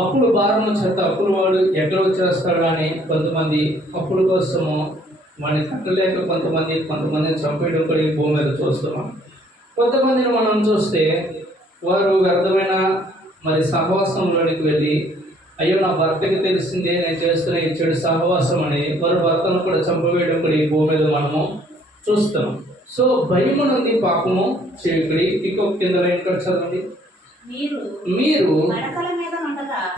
అప్పులు భారము చేత అప్పులు వాడు ఎక్కడ వచ్చేస్తాడు అని కొంతమంది అప్పుల కోసము వాడిని కట్టలేక కొంతమందిని చంపేయడం కూడా ఈ భూమి మీద చూస్తున్నాం. కొంతమందిని మనం చూస్తే వారు వ్యర్థమైన సహవాసంలోనికి వెళ్ళి, అయ్యో నా భర్తకి తెలిసిందే నేను చేస్తున్న ఈ చెడు సహవాసం అని వారు భర్తను కూడా చంపవేయడం కూడా ఈ భూమి మీద మనము చూస్తున్నాం. సో భయము నుండి పాపము చేయకుడి. ఇంకొక కింద లైన్ కూడా చదవండి. మీరు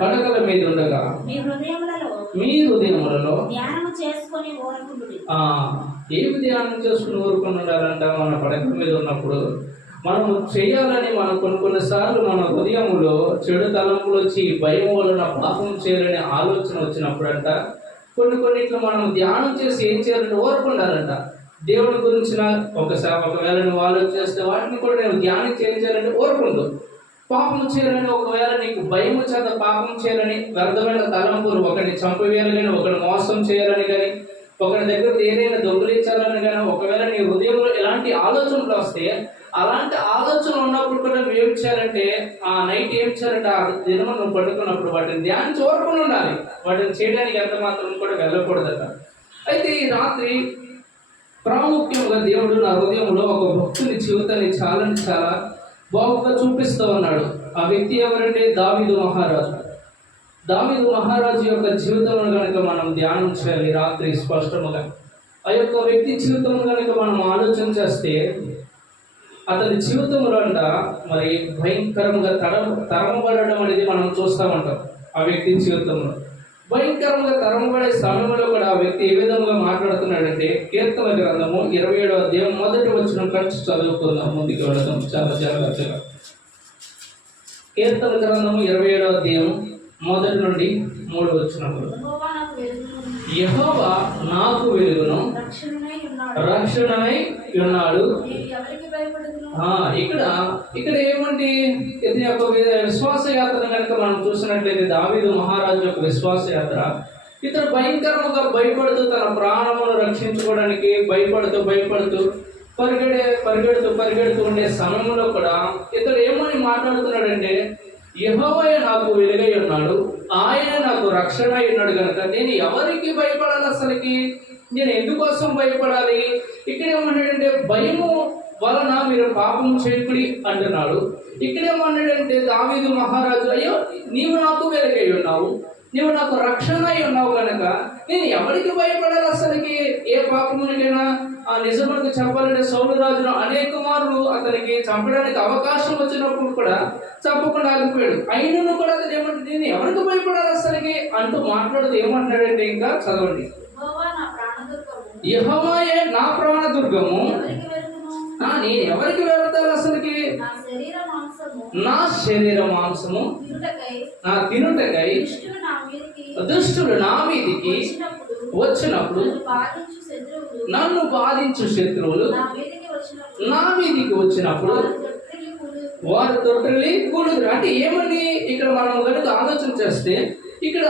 పడకల మీద ఉండగా మీ హృదయములలో ఏమి ధ్యానం చేసుకుని ఊరుకొని ఉండాలంట? మన పడకల మీద ఉన్నప్పుడు మనము చేయాలని కొన్నిసార్లు మన హృదయములో చెడు తలంపులు వచ్చి భయం వలన పాపం చేయాలనే ఆలోచన వచ్చినప్పుడంట కొన్నిట్లో మనం ధ్యానం చేసి ఏం చేయాలని ఊరుకుండాలంట. దేవుడి గురించిన ఒకవేళ నువ్వు ఆలోచన చేస్తే వాటిని కూడా నేను ధ్యానం చేయాలంటే ఊరుకుండు. పాపం చేయాలని ఒకవేళ నీకు భయము చేత పాపం చేయాలని వ్యర్థమైన తలంపులు, ఒకరిని చంపవేయాలని, ఒకరిని మోసం చేయాలని కానీ, ఒకరి దగ్గర ఏదైనా దొంగిలించాలని కానీ ఒకవేళ నీ హృదయంలో ఎలాంటి ఆలోచనలు వస్తే, అలాంటి ఆలోచనలు ఉన్నప్పుడు కూడా నువ్వు ఏం చేయాలంటే ఆ నైట్ ఏం చేయాలంటే ఆ దినం నువ్వు పడుకున్నప్పుడు వాటిని ధ్యానించి ఓర్పుని ఉండాలి. వాటిని చేయడానికి ఎంత మాత్రం కూడా వెళ్ళకూడదట. అయితే ఈ రాత్రి ప్రాముఖ్యంగా దేవుడు నా హృదయంలో ఒక భక్తుని జీవితాన్ని చాలా బాగుగా చూపిస్తూ ఉన్నాడు. ఆ వ్యక్తి ఎవరంటే దావీదు మహారాజు. దావీదు మహారాజు యొక్క జీవితంలో కనుక మనం ధ్యానం చేయాలి రాత్రి స్పష్టముగా. ఆ యొక్క వ్యక్తి జీవితం కనుక మనం ఆలోచన చేస్తే అతని జీవితంలో అంట భయంకరంగా తరమబడడం అనేది మనం చూస్తామంటాం. ఆ వ్యక్తి జీవితంలో భయంకరంగా తరమబడే సమయంలో కూడా ఆ వ్యక్తి ఏ విధంగా మాట్లాడుతున్నాడంటే, కీర్తన గ్రంథము 27వ అధ్యాయం మొదటి వచనం కలిసి చదువుకుందాం. ముందుకు వెళదాం చాలా జాగ్రత్తగా. కీర్తన గ్రంథము 27వ అధ్యాయం మొదటి నుండి 3 వచనములు. యెహోవా నాకు వెలుగును, రక్షణమై ఉన్నాడు. ఇక్కడ ఏమంటే ఇది ఒక విశ్వాస యాత్ర కనుక మనం చూసినట్లయితే దావీదు మహారాజు యొక్క విశ్వాస యాత్ర. ఇతను భయంకరంగా భయపడుతూ తన ప్రాణమును రక్షించుకోవడానికి భయపడుతూ పరిగెడుతూ ఉండే సమయంలో కూడా ఇతడు ఏమని మాట్లాడుతున్నాడంటే, యెహోవా నాకు వెలుగై ఉన్నాడు, ఆయన నాకు రక్షణ అయి ఉన్నాడు కనుక నేను ఎవరికి భయపడాలి? అసలుకి నేను ఎందుకోసం భయపడాలి? ఇక్కడ ఏమన్నాడంటే భయము వలన మీరు పాపం చేయకుడి అంటున్నాడు. ఇక్కడేమన్నాడంటే దావీదు మహారాజు, అయ్యో నీవు నాకు వెలుగై ఉన్నావు, నీవు నాకు రక్షణ అయి ఉన్నావు కనుక నేను ఎవరికి భయపడాలి? అసలుకి ఏ పాపమునికైనా నిజమునకు చెప్పాలంటే సౌలు రాజును అనేక మార్లు అతనికి చంపడానికి అవకాశం వచ్చినప్పుడు కూడా చంపకుండా ఆగిపోయాడు. అయినను కూడా అతను ఏమంటే నేను ఎవరికి భయపడాలి అసలుకి అంటూ మాట్లాడుతూ ఏమంటున్నాడంటే, ఇంకా చదవండి. యెహోవాయే నా ప్రాణదుర్గము, నేను ఎవరికి వెళ్తాను? అసలుకి నా శరీర మాంసము నా తినుటకై దుష్టులు నా మీదికి వచ్చినప్పుడు, నన్ను బాధించు శత్రువులు నా మీదికి వచ్చినప్పుడు వారు తొట్టిల్లి కూలుదురు. అంటే ఏమని ఇక్కడ మనం కనుక ఆలోచన చేస్తే, ఇక్కడ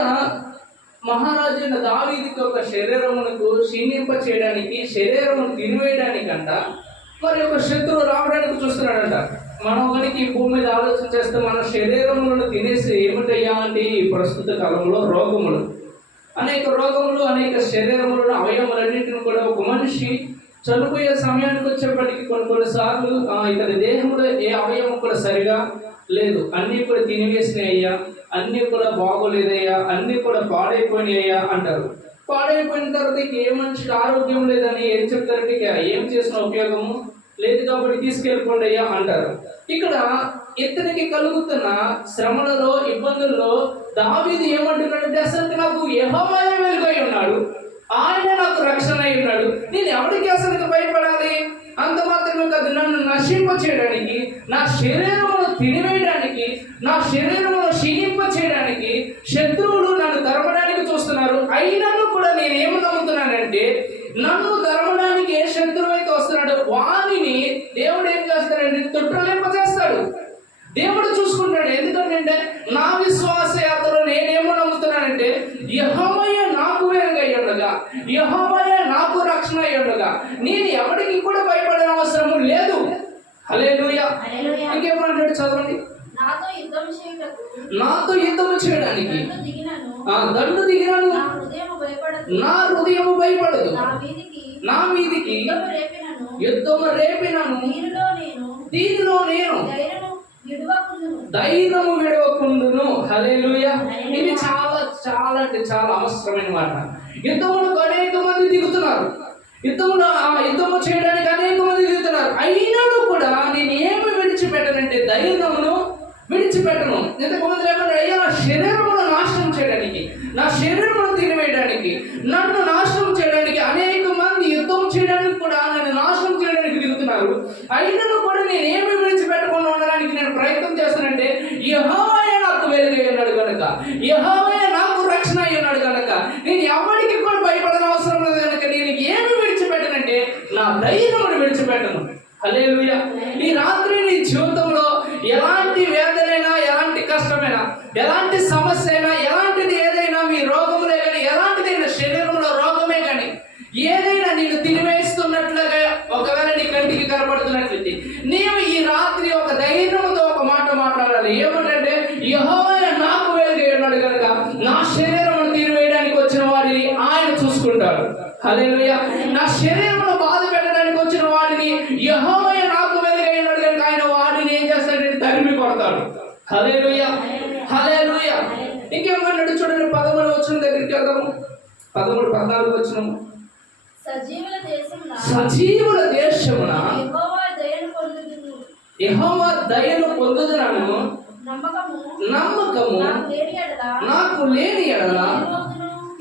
మహారాజు అయిన దావీదుకి ఒక శరీరమునకు క్షీణింప చేయడానికి, శరీరమును తినివేయడానికంట మరి ఒక శత్రువు రావడానికి చూస్తున్నాడంట. మనం కనుక ఈ భూమి మీద ఆలోచన చేస్తే మన శరీరములను తినేసి ఏమిటయ్యా అంటే ఈ ప్రస్తుత కాలంలో రోగములు, అనేక శరీరములను అవయవములన్నింటిని కూడా ఒక మనిషి చనిపోయే సమయానికి వచ్చేప్పటికీ కొన్నిసార్లు ఇతని దేహంలో ఏ అవయవం కూడా సరిగా లేదు, అన్నీ కూడా తినివేసినాయ్యా, అన్నీ కూడా బాగోలేదయ్యా, అన్నీ కూడా పాడైపోయినాయ్యా అంటారు. పాడైపోయిన తర్వాత ఏ మనిషికి ఆరోగ్యం లేదని ఏం చెప్తారంటే ఏం చేసిన ఉపయోగము లేదు కాబట్టి తీసుకెళ్ళిపోండి అయ్యా అంటారు. ఇక్కడ ఇతనికి కలుగుతున్న శ్రమలలో ఇబ్బందుల్లో దావీదు ఏమంటున్నాడంటే, అసలు నాకు యెహోవా వెలుగై ఉన్నాడు, ఆయన నాకు రక్షణ అయి ఉన్నాడు, నేను ఎవరికి అసలు భయపడాలి? అంత మాత్రమే కాదు, నన్ను నశింప చేయడానికి, నా శరీరమును తినివేయడానికి, నా శరీరమును క్షీణింప చేయడానికి శత్రువులు నన్ను తరమడానికి చూస్తున్నారు. అయినను కూడా నేను ఏమి నమ్ముతున్నానంటే, నన్ను తరమడానికి ఏ శత్రువు అయితే వస్తున్నాడో వాణిని దేవుడు ఏం చేస్తాడంటే తొట్టులింపజేస్తాడు. దేవుడు చూసుకుంటాడు. ఎందుకంటే నా విశ్వాస యాత్రలో నేనేమో నమ్ముతున్నానంటే, యెహోవాయే నాకు వెలుగై ఉండగా, యెహోవాయే నాకు రక్షణ అయి ఉండగా నేను ఎవరికి కూడా భయపడే అవసరం లేదు. హల్లెలూయా. ఇంకేమంటాడు చదవండి. నాతో యుద్ధం చేయుటకు నాతో యుద్ధము చేయడానికి దండు దిగినను, దండు దిగినాను, నా హృదయము భయపడదు. నా హృదయము భయపడదు. నా మీదికి యుద్ధము రేపినను, దీనిలో నేను ధైర్యము విడవకుండును. హల్లెలూయా. ఇది చాలా చాలా అంటే చాలా అవసరమైన మాట. యుద్ధములకు అనేక మంది దిగుతున్నారు, యుద్ధము చేయడానికి అనేక మంది దిగుతున్నారు. అయినను కూడా నేను ఏమి విడిచిపెట్టనంటే ధైర్యమును విడిచిపెట్టను. ఇంతకుముందు ఏమన్నా, అయ్యా నా శరీరమును నాశనం చేయడానికి, నా శరీరమును తినివేయడానికి, నన్ను నాశనం చేయడానికి అనేక మంది యుద్ధం చేయడానికి కూడా నన్ను నాశనం చేయడానికి దిగుతున్నారు. అయినను కూడా నేను ఏమి విడిచిపెట్టకుండా ఉండడానికి నేను ప్రయత్నం చేస్తానంటే, యెహోవాయే నాకు వెలుగై ఉన్నాడు కనుక, యెహోవాయే నాకు రక్షణ అయి ఉన్నాడు కనుక, నేను ఎవరికి కూడా భయపడని అవసరం లేదు కనుక నేను ఏమి విడిచిపెట్టనంటే నా ధైర్యమును విడిచిపెట్టను. హల్లెలూయా. ఈ రాత్రి నీ జీవితంలో ఎలాంటి వేదనైనా, ఎలాంటి కష్టమైనా, ఎలాంటి సమస్య అయినా, ఎలాంటిది ఏదైనా, మీ రోగములే కానీ, ఎలాంటిదైనా శరీరంలో రోగమే కానీ, ఏదైనా నీకు తినివేస్తున్నట్లుగా ఒకవేళ నీ కంటికి కనపడుతున్నట్లయితే నీవు ఈ రాత్రి ఒక ధైర్యంతో ఒక మాట మాట్లాడాలి. ఏమంటే, యెహోవా నాకు వెలుగై ఉన్నాడు కనుక నా శరీరమును తినివేయడానికి వచ్చిన వాడిని ఆయన చూసుకుంటాడు. హల్లెలూయా. నా శరీరమును బాధ పెట్టడానికి వచ్చిన వాడిని యెహోవా నాకు వెలుగై ఉన్నాడు కనుక ఆయన వాడిని ఏం చేస్తాడంటే తరిమి కొడతాడు. హల్లెలూయా, హల్లెలూయా. ఇంకేమన్నాడు చూడండి, 13వ వచనం దగ్గరికి వెళ్దాము. 13, 14 వచనము. సజీవుల దేశమున యెహోవా దయను పొందుదునను, నమ్మకము నాకు లేని ఎడల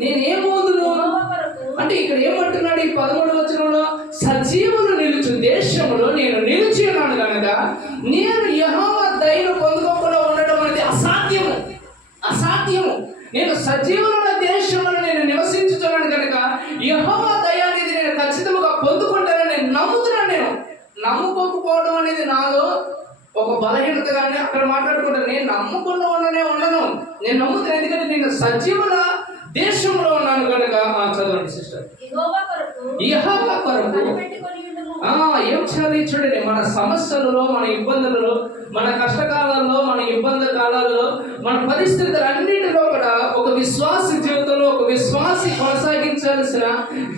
నేనేమవుదును అంటే ఇక్కడ ఏమంటున్నాడు ఈ 13వ వచనంలో, సజీవులు నిలుచు దేశంలో నేను నిలిచి ఉన్నాను కనుక నేను యెహోవా దయను పొందుకోకుండా ఉండడం అనేది అసాధ్యము, అసాధ్యము. నేను సజీవుల దేశంలో నేను నివసించుతున్నాను కనుక యెహోవా దయ అనేది నేను ఖచ్చితంగా పొందుకుంటానని నేను నమ్ముతున్నాను. నేను నమ్ముకోకపోవడం అనేది నాలో ఒక బలహీనతగానే అక్కడ మాట్లాడుకుంటాను. నేను నమ్మకుండా ఉండను, నేను నమ్ముతాను. ఎందుకంటే నేను సజీవుల దేశంలో ఉన్నాను కనుక. చదవండి సిస్టర్. యెహోవా కొరకు ఏం చేయాలి చూడండి, మన సమస్యలలో, మన ఇబ్బందులలో, మన కష్టకాలాల్లో, మన ఇబ్బంది కాలాల్లో, మన పరిస్థితులన్నింటిలో కూడా ఒక విశ్వాసి జీవితంలో ఒక విశ్వాసి కొనసాగించాల్సిన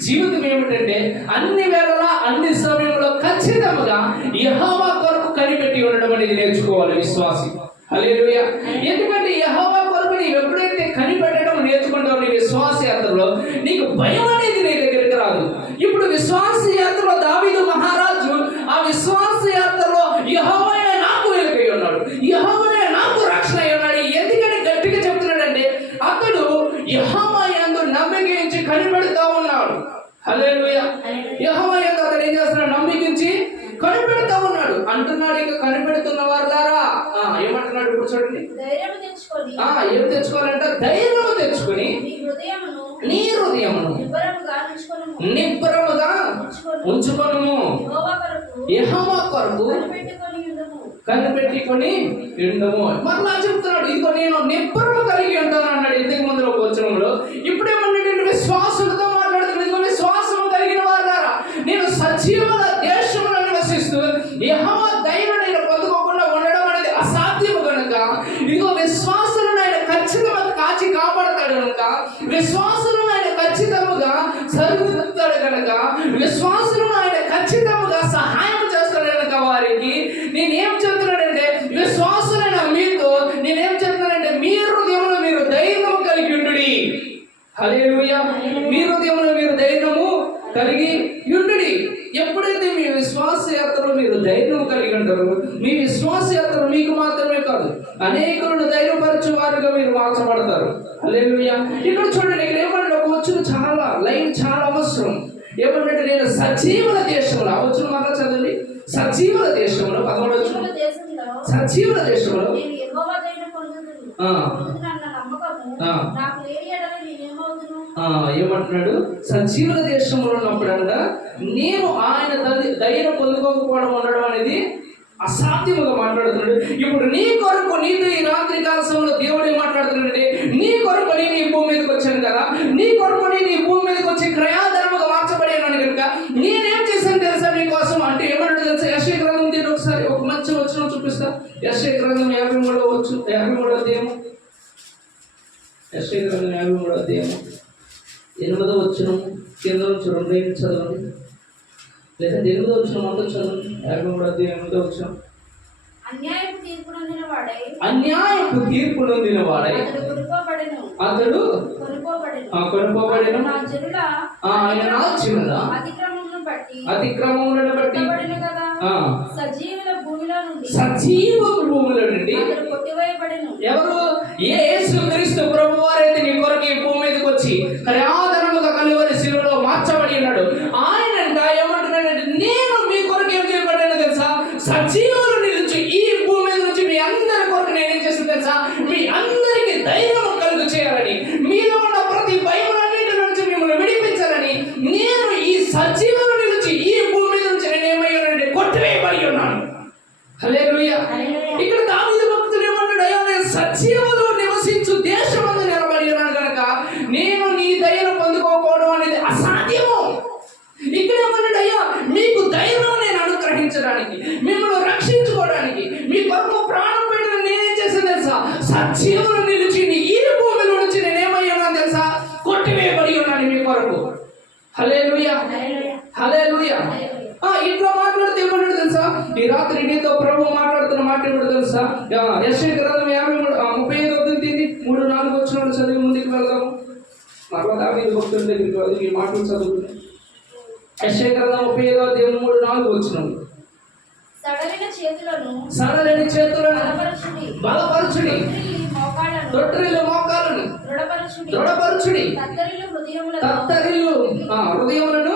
జీవితం ఏమిటంటే అన్ని వేళలా అన్ని సమయంలో ఖచ్చితంగా యెహోవా కొరకు కనిపెట్టి ఉండడం అనేది నేర్చుకోవాలి విశ్వాసి. హల్లెలూయా. ఎందుకంటే యెహోవా కొరకు నీవు ఎప్పుడైతే కనిపెట్టడం నేర్చుకుంటావు నీ విశ్వాస యాత్రలో, నీకు భయం అనేది నీ దగ్గరికి రాదు. ఇప్పుడు విశ్వాస యాత్రలో దావీదు మహారాజు ఆ విశ్వాస యాత్రలో యెహోవాయే నాకు వెలుగై ఉన్నాడు, యెహోవాయే నాకు రక్షణ అయి ఉన్నాడు. ఎందుకని గట్టిగా చెప్తున్నాడంటే అతడు యెహోవా యందు నమ్మకించి కనిపెడుతూ ఉన్నాడు. హల్లెలూయా. యెహోవా యందు అతడు ఏం చేస్తున్నాడు? నమ్మకించి కనిపెడుతూ ఉన్నాడు అంటున్నాడు. ఇక కనిపెడుతున్న వారులారా ఏమంటున్నాడు ఇప్పుడు చూడండి. ఏం తెచ్చుకోవాలంట? ధైర్యము తెచ్చుకొని నీ హృదయమును నిబ్బరముగా ఉంచుకొనుము, యెహోవా కొరకు కనిపెట్టుకొని ఉండము. మరలా చెప్తున్నాడు, ఇదిగో నేను నిబ్బరము కలిగి ఉంటాను అన్నాడు ఇంతకు ముందు ఒక వచనంలో. ఇప్పుడేమన్నాడు? విశ్వాసులతో మాట్లాడుతున్నాడు. ఇదిగో విశ్వాసము కలిగిన వారులారా, నేను సజీవుల దేశంలో నివసిస్తూ యెహోవా దయను నేను పొందుకోకుండా ఉండడం అనేది అసాధ్యము కనుక ఇదిగో విశ్వాసులను ఆయన ఖచ్చితంగా కాచి కాపాడతాడు కనుక, విశ్వాసులను ఆయన ఖచ్చితంగా సరిదిద్దుతాడు కనుక, విశ్వాసులను ఆయన ఖచ్చితంగా సహాయం చేస్తాడు కనుక వారికి నేనేం చెప్తున్నానంటే విశ్వాసులైన మీతో నేనేం చెప్తున్నానంటే మీ హృదయంలో మీరు ధైర్యం కలిగి ఉండుడి. హల్లెలూయా. మీ హృదయంలో మీరు ధైర్యము కలిగి ఉండుడి. ఎప్పుడైతే మీ విశ్వాస యాత్రలో మీరు ధైర్యం కలిగి ఉంటారో మీ విశ్వాస యాత్ర మీకు మాత్రమే కాదు అనేకులను ధైర్యపరచు వారుగా మీరు మార్చబడతారు. హల్లెలూయా. ఇక్కడ చూడండి, ఇక్కడ ఏమంటే ఒక వచ్చిన చాలా లైన్ చాలా అవసరం. ఏమంటే నేను సజీవుల దేశంలో వచ్చిన మాట చదవండి. సజీవుల దేశంలో 11వ వచనం. సజీవుల దేశంలో ఏమంటున్నాడు? సజీవుల దేశంలో ఉన్నప్పుడు అనగా నేను ఆయన ధైర్యం పొందుకోకపోవడం ఉండడం అనేది అసాధ్యముగా మాట్లాడుతున్నాడు. ఇప్పుడు నీ కొరకు నీతో ఈ రాత్రి కాల సమయంలో దేవుడే మాట్లాడుతున్నాడంటే నీ కొరకు నేను ఈ భూమి మీదకి వచ్చాను కదా, నీ కొరకు నేను ఈ భూమి మీదకి వచ్చి క్రయాధనముగా మార్చబడినాను కనుక నేనేం చేశాను తెలుసా నీ కోసం అంటే ఏమన్నాడు తెలుసా? యెషయా గ్రంథం దీని ఒకసారి ఒక మంచి వచనం చూపిస్తా. యెషయా గ్రంథం 53వ అధ్యాయం అధ్యాయము, యెషయా గ్రంథం 53వ అధ్యాయము 8వ వచనం కింద నుంచి 2 చదవండి, లేదా 8వ వచనం మొత్తం చదవండి. 53వ అధ్యాయం 8వ వచనం. అన్యాయపు తీర్పు నొందిన వాడై అతడు కొనుక్కోబడెను. ఆయన నా జనుల అతిక్రమములను బట్టి సజీవ భూమిలో నుండి ఎవరు? యేసుక్రీస్తు ప్రభువు వారైతే నీ కొరకు ఈ భూమి మీదకి వచ్చి క్రయాదనముగా కలువరి శిలువలో మార్చబడి ఉన్నాడు. ఆయన ఏమంటున్నాడంటే, నేను మీ కొరకు ఏం చేయబడ్డాను తెలుసా? సజీవులు నిలిచి ఈ భూమి మీద నుంచి మీ అందరి కొరకు నేను ఏం చేస్తాను తెలుసా? మీ అందరికి ధైర్యం కలుగు చేయాలని, మీలో ఉన్న ప్రతి భయములన్నిటి నుంచి మిమ్మల్ని విడిపించాలని, నేను ఈ సజీవులు నిలిచి ఈ భూమి మీద నుంచి నేను ఏమయ్యానంటే కొట్టివేయబడి ఉన్నాను. హల్లెలూయా. ఇక్కడ దావీదు భక్తుడు ఏమన్నాడు? అయ్యా, నేను సజీవులు నివసించు దేశమందు నిలబడి ఉన్నాను కనుక నేను నీ దయను పొందుకోకపోవడం అనేది అసాధ్యము. ఇక్కడ ఏమన్నాడు? అయ్యా, మీకు ధైర్యం నేను అనుగ్రహించడానికి, మిమ్మల్ని రక్షించుకోవడానికి, మీ కొరకు ప్రాణం పెట్టిన నేనేం చేశాను తెలుసా? సజీవులు నిలిచి ఈ భూమిలో నుంచి నేనేమయ్యాను తెలుసా? కొట్టివేయబడి ఉన్నాను మీ కొరకు. హల్లెలూయా, హల్లెలూయా. ఇట్లా మాట్లాడితే ఏమన్నాడు తెలుసా? ఈ రాత్రి నీతో ప్రభు మాట్లాడుతున్న మాట ఏమిటో తెలుసా? యెషయా గ్రంథం 35:3-4 వచనాలు చదివి ముందుకు వెళ్దాము. మరలా దావీదు భక్తుల దగ్గరికి వెళ్ళి ఈ మాటలు చదువుతున్నాం. యెషయా గ్రంథం 35:3-4 వచనాలు. సడలిన చేతులను బలపరచుడి, తొట్టిల్లు మోకాళ్ళను దృఢపరచుడి, హృదయములను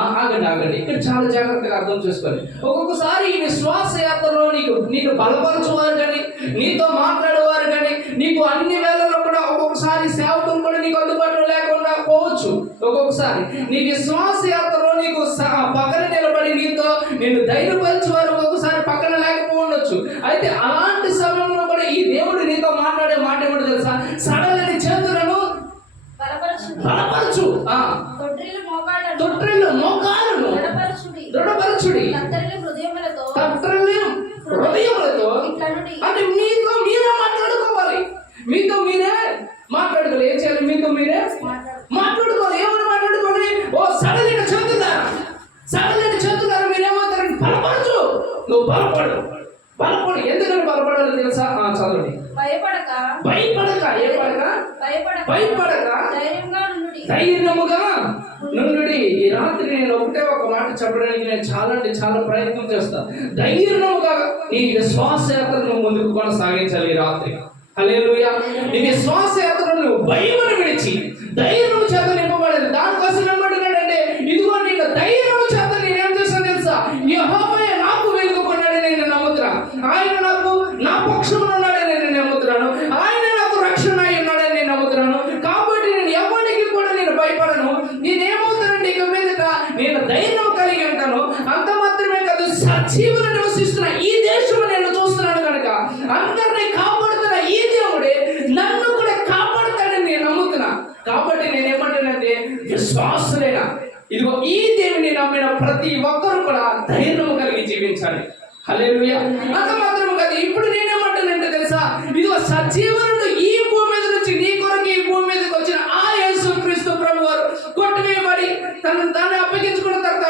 ఆగండి. ఇక్కడ చాలా జాగ్రత్తగా అర్థం చేసుకోవాలి. ఒక్కొక్కసారి ఈ విశ్వాస యాత్రలో నీకు బలపరచువారు కానీ, నీతో మాట్లాడేవారు కానీ, నీకు అన్ని వేళల్లో కూడా ఒక్కొక్కసారి సేవకులు కూడా నీకు అందుబాటులో లేకుండా పోవచ్చు. ఒక్కొక్కసారి నీ విశ్వాస యాత్రలో నీకు పక్కన నిలబడి నేను ధైర్యపరిచేవారు ఒక్కొక్కసారి పక్కన లేకపోవచ్చు. అయితే అలాంటి సమయంలో కూడా ఈ దేవుడు నీతో మాట్లాడే మాట ఏమిటో తెలుసా? సడలిన చేతులను బలపరచు, తొట్టిల్లు మోకాళ్ళను దృఢపరచుడి, హృదయములతో. అంటే మీతో మీరే మాట్లాడుకోవాలి. మీతో మీరే మాట్లాడుకోవాలి. ఏం చేయాలి? మీతో మీరే మాట్లాడుకోవాలి. ఏమని మాట్లాడుకోవాలి? ఓ సడలిన చేతులారా మీరేమవుతారండి? బలపరచు. నువ్వు బలపడు. ఎందుకని బలపడాలి తెలుసా? చదవండి. భయపడక ధైర్యముగా నుండి. ఈ రాత్రి నేను ఒక మాట చెప్పడానికి నేను చాలా ప్రయత్నం చేస్తాను. ధైర్యముగా నీ విశ్వాస యాత్రను ముందుకు కొనసాగించాలి ఈ రాత్రి. హల్లెలూయా. నీ విశ్వాస యాత్రను నువ్వు భయమును విడిచి ధైర్యం చేత నింపబడేది. దానికోసం ఏమంటున్నాడంటే, ఇదిగో నీకు ధైర్యం చేత నేనేం చేస్తాను తెలుసా? యెహోవాయే నాకు వెలుగుకున్నాడని నేను నమ్ముతున్నా. ఆయన నాకు నా పక్షమున ఉన్నాడని నేను నమ్ముతున్నాను. ఆయన నాకు రక్షణ అయి ఉన్నాడని నేను నమ్ముతున్నాను. కాబట్టి నేను ఎవరికి కూడా నేను భయపడను. నేనేమవుతానంటే ఇక మీదట నేను ధైర్యం కలిగి ఉంటాను. అంత మాత్రమే కాదు, సజీవులు నివసిస్తున్న ఈ దేశంలో నేను చూస్తున్నాను కనుక అందరినీ కాపాడుతున్న ఈ దేవుడే నన్ను కూడా కాపాడుతాడని నేను నమ్ముతున్నా. కాబట్టి నేనేమంటానంటే, విశ్వాసులైనా ఇదిగో ఈ దేవుని నమ్మిన ప్రతి ఒక్కరు కూడా ధైర్యం కలిగి జీవించాలి. హల్లెలూయా. అంత మాత్రమే కాదు, ఇప్పుడు నేనేమంటానంటే తెలుసా? ఇదిగో సజీవులను ఈ భూమి మీద నుంచి నీ కొరకు ఈ భూమి మీదకి వచ్చిన ఆ యేసుక్రీస్తు ప్రభు వారు కొట్టివేయబడి తనని అప్పగించుకున్న తర్వాత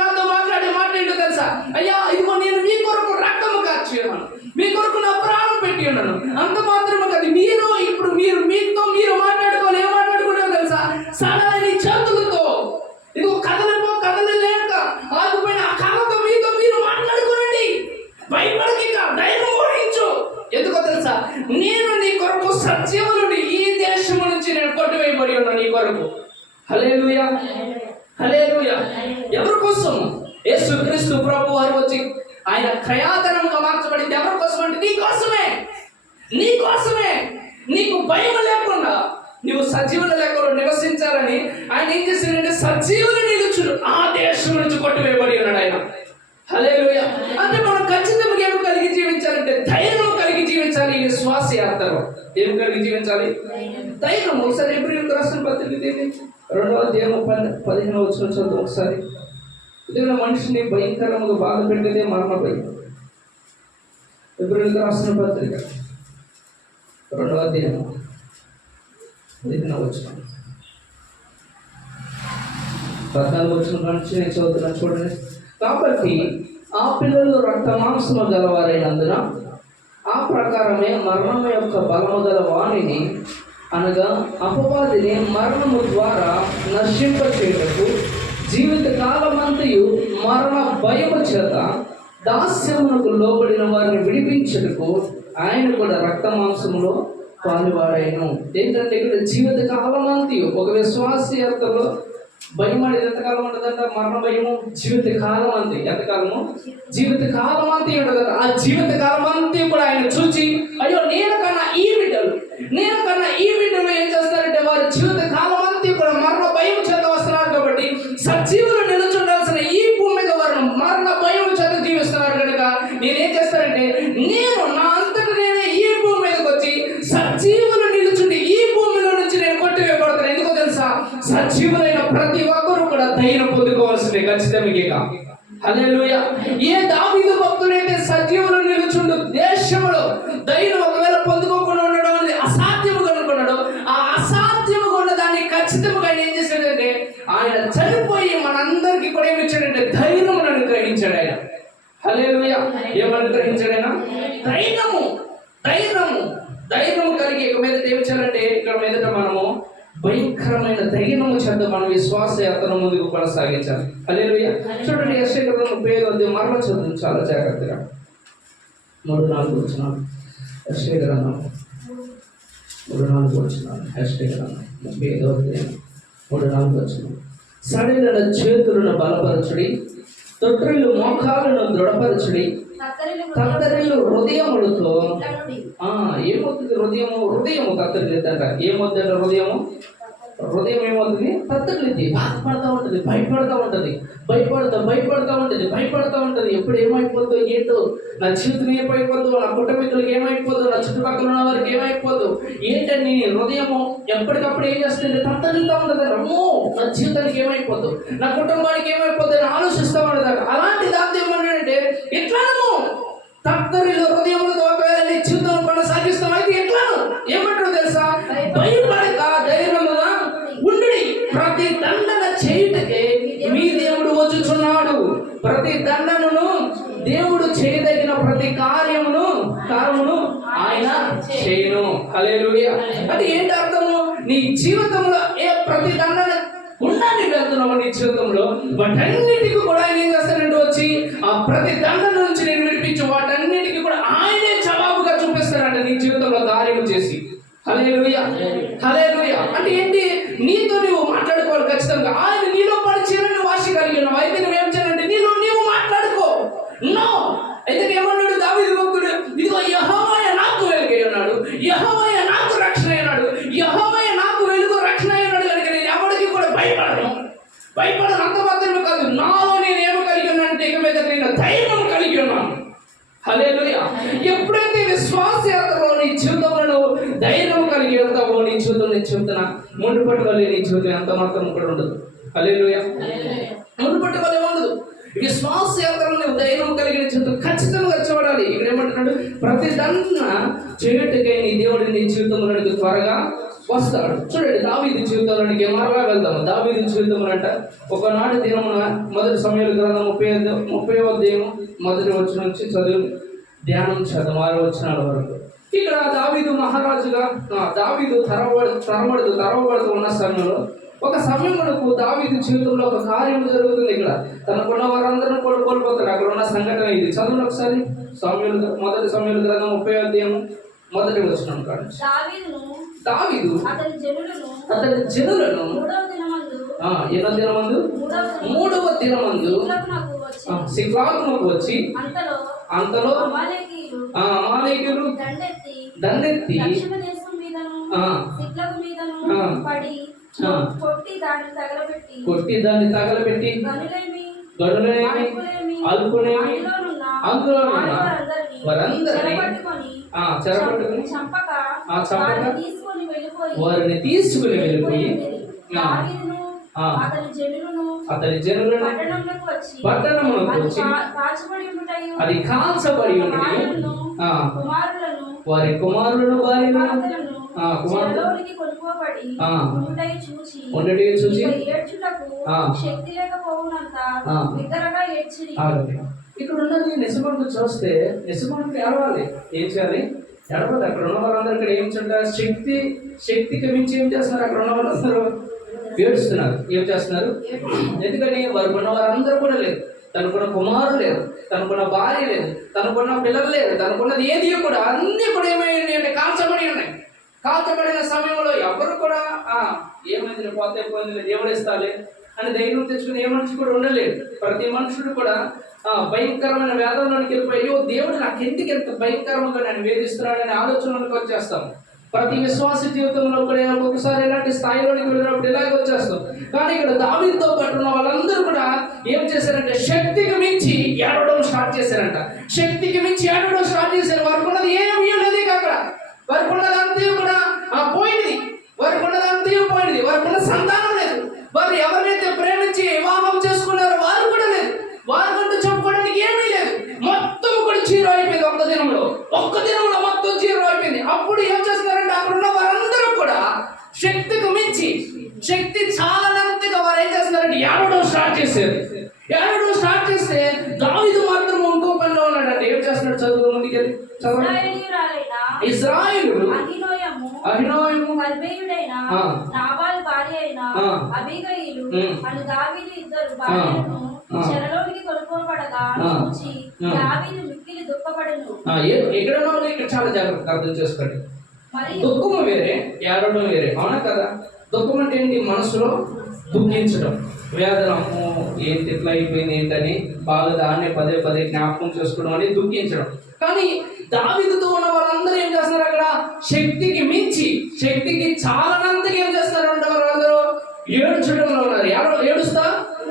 నాతో మాట్లాడేంటో తెలుసా? అయ్యా, ఇదిగో నేను మీ కొరకు రక్తము కార్చి ఉన్నాను, మీ కొరకు నా ప్రాణం పెట్టి ఉన్నాను. అంత మాత్రమే కాదు, ఇప్పుడు మీతో మీరు మాట్లాడుకోవాలి. ఏం మాట్లాడుకుంటారో తెలుసా? సడలిన చేతులతో, ఇదిగో కదలలేక ఆగిపోయిన ఆ కళ్ళతో మీతో మీరు మాట్లాడుకోనండి. భయపడక ధైర్యం వహించు. ఎందుకో తెలుసా? నేను నీ కొరకు సజీవులని ఈ దేశం నుంచి నేను కొట్టివేయబడి ఉన్నాను నీ కొరకు. హల్లెలూయా, హల్లెలూయా. ఎవరి కోసం? యేసుక్రీస్తు ప్రభు వారు వచ్చి ఆయన క్రయాధనంగా మార్చబడింది ఎవరి కోసం అంటే నీ కోసమే. నీకు భయం లేకుండా నువ్వు సజీవుల లెక్కలో నివసించాలని ఆయన ఏం చేశాడంటే సజీవులు నిలుచుడు ఆ దేశం నుంచి కొట్టివేయబడి ఉన్నాడు ఆయన. హల్లెలూయా. అంటే మనం ఖచ్చితంగా ఏం కలిగి జీవించాలంటే ధైర్యం కలిగి జీవించాలి. ఈ విశ్వాస యాత్రలో ఏం కలిగి జీవించాలి? ధైర్యం. ఒకసారి ఎబ్రీయులకు రాసిన పత్రిక 2వ అధ్యాయం 15వ వచనం చదువు ఒకసారి. ఇదిగో మనిషిని భయంకరంగా బాధ పెట్టేదే మరణ భయం. ఎబ్రీయులకు రాసిన పత్రిక 2వ అధ్యాయం 15వ వచనం 14వ వచనం నుంచి నేను చదువుతున్నాను చూడండి. కాబట్టి ఆ పిల్లలు రక్త మాంసము గలవారైనందున ఆ ప్రకారమే మరణము యొక్క బలము గల వాణిని అనగా అపవాదిని మరణము ద్వారా నశింపచేయుటకు జీవిత కాలమంతయు మరణ భయము చేత దాస్యమునకు లోబడిన వారిని విడిపించుటకు ఆయన కూడా రక్త మాంసములో పాలువాడాయను. ఏంటంటే ఇక్కడ జీవిత కాలమంతయు ఒక విశ్వాసి అర్థంలో భయం అనేది ఎంతకాలం ఉంటుందంట? మరణ భయము జీవిత కాలం అంతే. ఎంతకాలము? జీవిత కాలం అంతే ఉంటుందంట. ఆ జీవిత కాలం అంతే కూడా ఆయన చూచి అయ్యో నేను కన్నా ఈ బిడ్డలు ఏం చేస్తారంటే వారి జీవిత కాలం అంతే కూడా మరణ భయం చేత వస్తున్నారు కాబట్టి సజీవులు నిలుచుండాల్సిన ఈ భూమి మీద వారు మరణ భయం చేత జీవిస్తున్నారు కనుక నేనేం చేస్తానంటే నేను నా అంతటా నేనే ఈ భూమి మీదకి వచ్చి సజీవులు నిలుచుండి ఈ భూమిలో నుంచి నేను కొట్టివేయబడతాను. ఎందుకో తెలుసా? సజీవులైన ప్రతి ఒక్కరూ కూడా ధైర్యం పొందుకోవాల్సిందే ఖచ్చితంగా. హల్లెలూయా. ఏ దావీదు భక్తుడైతే సజీవులు నిలుచుండు దేశంలో ధైర్యం ఒకవేళ పొందుకోకుండా ఉండడం అనేది అసాధ్యముగా అనుకున్నాడు, ఆ అసాధ్యముగా ఉన్న దాన్ని ఖచ్చితంగా ఆయన ఏం చేశాడంటే ఆయన చనిపోయి మనందరికీ కూడా ఏమి ఇచ్చాడంటే ధైర్యము అనుగ్రహించాడు ఆయన. హల్లెలూయా. ఏమనుగ్రహించాడు ఆయన? ధైర్యము కలిగి ఇక మీద ఏమి చేయాలంటే ఇక్కడ మీదట మనము భయంకరమైన ధైర్యము చేత మన విశ్వాస యాత్ర ముందుకు కొనసాగించాలి. హల్లెలూయా. చూడండి యెషయా గ్రంథం 35వ అధ్యాయం మరలా చదువు చాలా జాగ్రత్తగా. 3-4 వచనాలు. యెషయా గ్రంథం 3-4 వచనాలు. యెషయా గ్రంథం 35వ అధ్యాయం 3-4 వచనాలు. సడలిన చేతులను బలపరచుడి, తొట్రిల్లు మోకాలను దృఢపరచుడి, కత్తరిల్లు హృదయములతో. ఏమవుతుంది? హృదయము కత్తరిల్లిద్దంట. ఏమవుతుందంట? హృదయం ఏమవుతుంది? కత్తరిల్లిద్ది. బాధపడతా ఉంటుంది, భయపడతా ఉంటుంది. ఎప్పుడు ఏమైపోతుందో ఏంటో, నా జీవితం ఏమైపోతుందో, నా కుటుంబీకులకు ఏమైపోతుందో, నా చుట్టుపక్కల ఉన్న వారికి ఏమైపోతుందో ఏంటని హృదయము ఎప్పటికప్పుడు ఏం చేస్తుంది? తత్తరిల్లుతా ఉంటుంది. అమ్మో నా జీవితానికి ఏమైపోతుందో, నా కుటుంబానికి ఏమైపోతుందో అని ఆలోచిస్తూ ఉంటుంది. అలాంటి దాంతో ఏమన్నాడంటే ఎట్లానూ తత్తరిల్లు హృదయములతో ఒకవేళ నీ జీవితం కొనసాగిస్తాం అయితే ఎట్లాను ఏమంటారు తెలుసా? భయపడక ధైర్యముగా ఉండుడి, ప్రతి దండన చేయుటకే మీ దేవుడు వచ్చుచున్నాడు. ప్రతి దండనను దేవుడు చేయదగిన ప్రతి కార్యమును ఆయన చేయను. హల్లెలూయా. అంటే ఏంటి అర్థము? నీ జీవితంలో ఏ ప్రతి దండన ఉండాలని వెళ్తున్నావు నీ జీవితంలో, వాటన్నిటికీ కూడా ఆయన ఏం చేస్తానంటే వచ్చి ఆ ప్రతి దండన నుంచి నేను విడిపించి వాటన్నిటికీ కూడా ఆయనే జవాబుగా చూపిస్తాడంట నీ జీవితంలో కార్యము చేసి. హల్లెలూయా. అంటే ఏంటి? నీతో నువ్వు మాట్లాడుకోవాలి ఖచ్చితంగా. ఆయన నీలో పరిచయం వాసి కలిగి ఉన్నావు అయితే నువ్వేం చేయాలంటే నీవు మాట్లాడుకో. నో అయితే ఏమన్నాడు దావీదు భక్తుడు? ఇదిగో యెహోవా నాకు వెలుగై ఉన్నాడు, యెహోవా నాకు రక్షణ అయ్యాడు, యెహోవా నాకు వెలుగు రక్షణ అయ్యాడు కనుక నేను ఎవరికి కూడా భయపడను. అంత మాత్రమే కాదు, నాలో నేను ఏమి కలిగి ఉన్నానంటే ఇక మీద నేను ధైర్యం కలిగి ఉన్నాను. హల్లెలూయా. ఎప్పుడైతే విశ్వాస యాత్రలో నీ జీవితంలో ధైర్యం కలిగి వెళ్తావో నీ జీవితం నేను చెబుతున్నా మునుపటి వల్లే నీ జీవితం ఎంత మాత్రం కూడా ఉండదు. హల్లెలూయా. మునుపటి వల్లే ఉండదు. విశ్వాస యాత్రలో నువ్వు ధైర్యం కలిగిన జీవితం ఖచ్చితంగా చూడాలి. ఇక్కడ ఏమంటున్నాడు? ప్రతి దండ చేయుటకై నీ దేవుడు నీ జీవితంలోనికి త్వరగా వస్తాడు. చూడండి దావీదు జీవితంలోనికి మరలా వెళ్దాము. దావీదు జీవితంలో అంట ఒకనాడు దినమున మొదటి సమయాల గ్రంథం 30వ అధ్యాయం మొదటి వచనం నుంచి చదువు ధ్యానం చేద్దాం 6వ వచనాల వరకు. ఇక్కడ దావీదు మహారాజుగా దావీదు తరవబడుతూ ఉన్న సమయంలో ఒక సమయంలో దావీదు జీవితంలో ఒక కార్యం జరుగుతుంది. ఇక్కడ తనకున్న వారందరూ కూడా కోల్పోతారు. అక్కడ ఉన్న సంఘటన ఇది. చదువు ఒకసారి మొదటి సమయాల గ్రంథం 30వ అధ్యాయం మొదటి వచనం కాదు. దావీదు అతని జనులను ఎన్నో దినమందు 3వ దినమందు సిక్లాగునకు వచ్చి అంతలో అమాలేకీయులు దండెత్తి కొట్టి దాన్ని తగలబెట్టి గనులేమి అల్పులేమి అందులో వారందరినీ చెరపట్టుకుని చంపక వారిని తీసుకుని వెళ్ళిపోయి ఆ. అతని జనులను పట్టణంలోకి వచ్చి కాల్చబడి ఉండుటయు అది కాల్చబడి భార్యలను కుమారులను వారి కుమారులను కుమార్తెలను చెరలోనికి కొనుక్కోబడి ఉండుటయు చూచి ఇక ఏడ్చుటకు శక్తి లేకపోవునంత బిగ్గరగా ఏడ్చిరి. ఇక్కడ ఉన్నది నిజమంటూ చూస్తే నిజమంటూ ఏడవాలి. ఏం చేయాలి? ఏడవాలి. అక్కడ ఉన్న వాళ్ళందరూ ఇక్కడ ఏం చేస్తారు? శక్తికి మించి ఏం చేస్తున్నారు? అక్కడ ఉన్న వాళ్ళందరూ ఏడుస్తున్నారు. ఏం చేస్తున్నారు? ఎందుకని వారికి ఉన్న వారందరూ కూడా లేదు. తనకున్న కుమారులు లేదు, తనకున్న భార్య లేదు, తనకున్న పిల్లలు లేదు, తనకున్నది ఏది కూడా అన్నీ కూడా ఏమైంది అంటే కాల్చబడి ఉన్నాయి. కాల్చబడిన సమయంలో ఎవరు కూడా ఏమైంది పోతే పోయింది దేవుడు ఇస్తాలే అని ధైర్యం తెచ్చుకుని ఏ మనిషి కూడా ఉండలేదు. ప్రతి మనుషుడు కూడా భయంకరమైన వేదంలోనికి వెళ్ళిపోయి అయ్యో దేవుడు నాకు ఎందుకు ఎంత భయంకరంగా నేను వేధిస్తున్నాడనే ఆలోచనలోకి వచ్చేస్తాం. ప్రతి విశ్వాస జీవితంలో కూడా ఒకసారి ఇలాంటి స్థాయిలోనికి వెళ్ళినప్పుడు ఇలాగే వచ్చేస్తాం. కానీ ఇక్కడ దావీదుతో పాటు ఉన్న వాళ్ళందరూ కూడా ఏం చేశారంటే శక్తికి మించి ఏడవడం స్టార్ట్ చేశారంట. శక్తికి మించి ఏడవడం స్టార్ట్ చేశారు. వారికి ఉన్నది ఏమీ లేదు. అక్కడ వారికి ఉన్నది అంతే కూడా పోయింది. వారికి ఉన్నది అంతే పోయింది. వారికి ఉన్న సంతానం లేదు. వారు ఎవరినైతే ప్రేమించి వివాహం చేసుకున్నారో వారు కూడా లేదు. వారికంటూ చెప్పుకోవడానికి ఏమీ లేదు. మొత్తం కూడా జీరో అయిపోయింది. ఒక్క దినంలో మొత్తం జీరో అయిపోయింది. అప్పుడు ఏం చేస్తున్నారంటే అక్కడున్న వారందరూ కూడా శక్తికి మించి శక్తి చాలానంతగా వారు ఏం చేస్తున్నారంటే ఏడవడం స్టార్ట్ చేశారు. ఏడవడం స్టార్ట్ చేస్తే దావీదు మాత్రం ఇంకో పనిలో ఉన్నాడంటే ఏం చేస్తున్నాడు? చదువు ముందుకెళ్ళి చదవండి. ఇశ్రాయేలుడు అహినోయము కల్బేయుడైన నాబాలు భార్య అయిన అబీగయీలు అను దావీదు ఇద్దరు భార్యలను చెరలోనికి కొనుక్కోబడగా చూచి దావీదు మిక్కిలి దుఃఖపడెను. ఇక్కడ చాలా జాగ్రత్తగా అర్థం చేసుకోండి. దుఃఖము వేరే, ఏడవడం వేరే. అవునా కదా? దుఃఖం అంటే ఏంటి? మనసులో దుఃఖించడం, వేదన, ఏంటి ఇట్లా అయిపోయింది ఏంటని బాగా దాన్ని పదే పదే జ్ఞాపకం చేసుకోవడం అని దుఃఖించడం. కానీ దావీదుతో ఉన్న వాళ్ళందరూ ఏం చేస్తున్నారు? అక్కడ శక్తికి మించి శక్తికి చాలానంతగా ఏం చేస్తున్నారు అంటే వాళ్ళందరూ ఏడ్చడంలో ఉన్నారు. ఏడుస్తా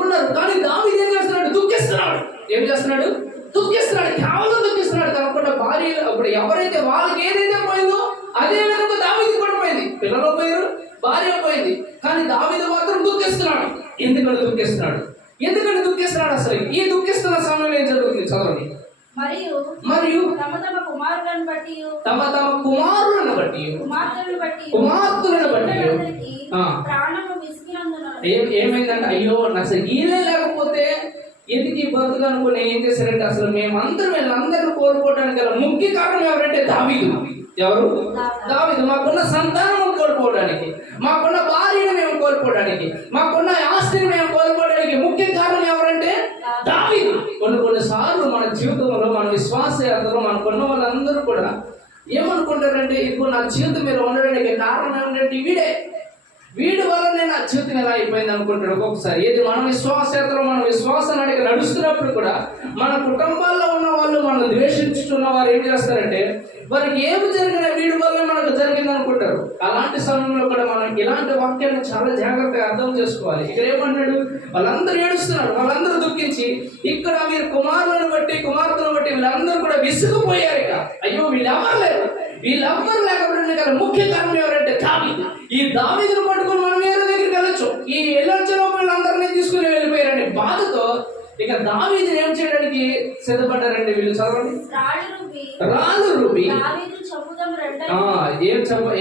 ఉన్నారు. కానీ దావీదు ఏం చేస్తున్నాడు? దుఃఖిస్తున్నాడు. ఏం చేస్తున్నాడు? దుఃఖిస్తున్నాడు. కేవలం దుఃఖిస్తున్నాడు. తనకున్న భార్య అప్పుడు ఎవరైతే వాళ్ళకి ఏదైతే పోయిందో అదే విధంగా దావీదు కూడా పోయింది. పిల్లలు పోయారు, భార్య పోయింది. కానీ దావీదు మాత్రం దుఃఖిస్తున్నాడు. ఎందుకని దుఃఖిస్తున్నాడు? అసలు ఈ దుఃఖిస్తున్న సమయంలో ఏం జరుగుతుంది? చదవండి. మరియు తమ కుమారులను బట్టి కుమార్తెలను బట్టి ఏమైందంటే అయ్యో అసలు ఈలే లేకపోతే ఎందుకు ఈ బతుకు అనుకుని ఏం చేశారంటే అసలు మేమందరం వీళ్ళందరూ కోల్పోవడానికి గల ముఖ్య కారణం ఎవరంటే దావీదు. ఎవరు? దావీదు. మాకున్న సంతానం కోల్పోవడానికి, మాకున్న భార్యను మేము కోల్పోవడానికి, మాకున్న ఆస్తిని మేము కోల్పోవడానికి ముఖ్య కారణం ఎవరంటే దావీదు. కొన్నిసార్లు మన జీవితంలో మన విశ్వాస యాత్రలో మనకున్న వాళ్ళందరూ కూడా ఏమనుకుంటారంటే ఇప్పుడు నా జీవితం మీద ఉండడానికి కారణం ఏమిటంటే వీడి వల్లనే నా జీవితం ఎలా అయిపోయింది అనుకుంటాడు ఒక్కొక్కసారి. ఏది మన విశ్వాసయాత్రలో మన విశ్వాసాన్ని అడిగి నడుస్తున్నప్పుడు కూడా మన కుటుంబాల్లో ఉన్న వాళ్ళు మనం ద్వేషించుతున్న వారు ఏం చేస్తారంటే వారికి ఏమి జరిగినా వీడి వల్ల మనకు జరిగింది అనుకుంటారు. అలాంటి సమయంలో కూడా మనం ఇలాంటి వాక్యాన్ని చాలా జాగ్రత్తగా అర్థం చేసుకోవాలి. ఇక్కడ ఏమన్నాడు? వాళ్ళందరూ ఏడుస్తున్నారు, వాళ్ళందరూ దుఃఖించి ఇక్కడ మీరు కుమారులను బట్టి కుమార్తెను బట్టి వీళ్ళందరూ కూడా విసుగుపోయారు. ఇక అయ్యో వీళ్ళెవరు లేకపోవడానికి గల ముఖ్య కారణం ఎవరంటే దావీదు. ఈ దావీదును పట్టుకుని మనం వేరే దగ్గరికి వెళ్ళొచ్చు. ఈ వెళ్ళొచ్చిన వీళ్ళందరినీ తీసుకుని వెళ్ళిపోయారండి బాధతో. ఇక దావీదుని ఏం చేయడానికి సిద్ధపడ్డారండి వీళ్ళు? చదవండి. రాళ్ళు రూపి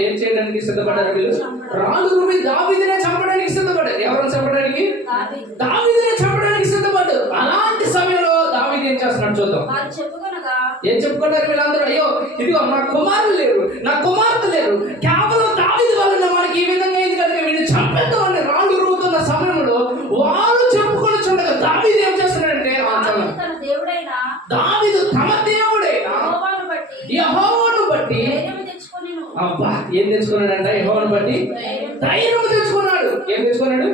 ఏం చేయడానికి సిద్ధపడ్డారు వీళ్ళు? రాళ్ళు రూపి దావీదునే చంపడానికి సిద్ధపడ్డారు. ఎవరిని చంపడానికి? దావీదునే చంపడానికి సిద్ధపడ్డారు. అలాంటి సమయంలో దావీదు ఏం చేస్తున్నాడు చూద్దాం. ఏం చెప్పుకుంటారు వీళ్ళందరూ? అయ్యో ఇదిగో నా కుమారులు లేరు, నా కుమార్తె లేరు, కేవలం దావీదు వలన మనకి ఈ విధంగా ఇది కనుక వీడిని చంపేద్దామని రాళ్ళు రూపుతున్న సమయంలో వాళ్ళు చెప్పుకొని చూడగా దావీదు ఏం చేస్తున్నాడంటే దావీదు తమ దేవుడైన యెహోవాను బట్టి అబ్బా ఏం తెచ్చుకున్నాడంట? యెహోవాను బట్టి ధైర్యం తెచ్చుకున్నాడు. ఏం తెచ్చుకున్నాడు?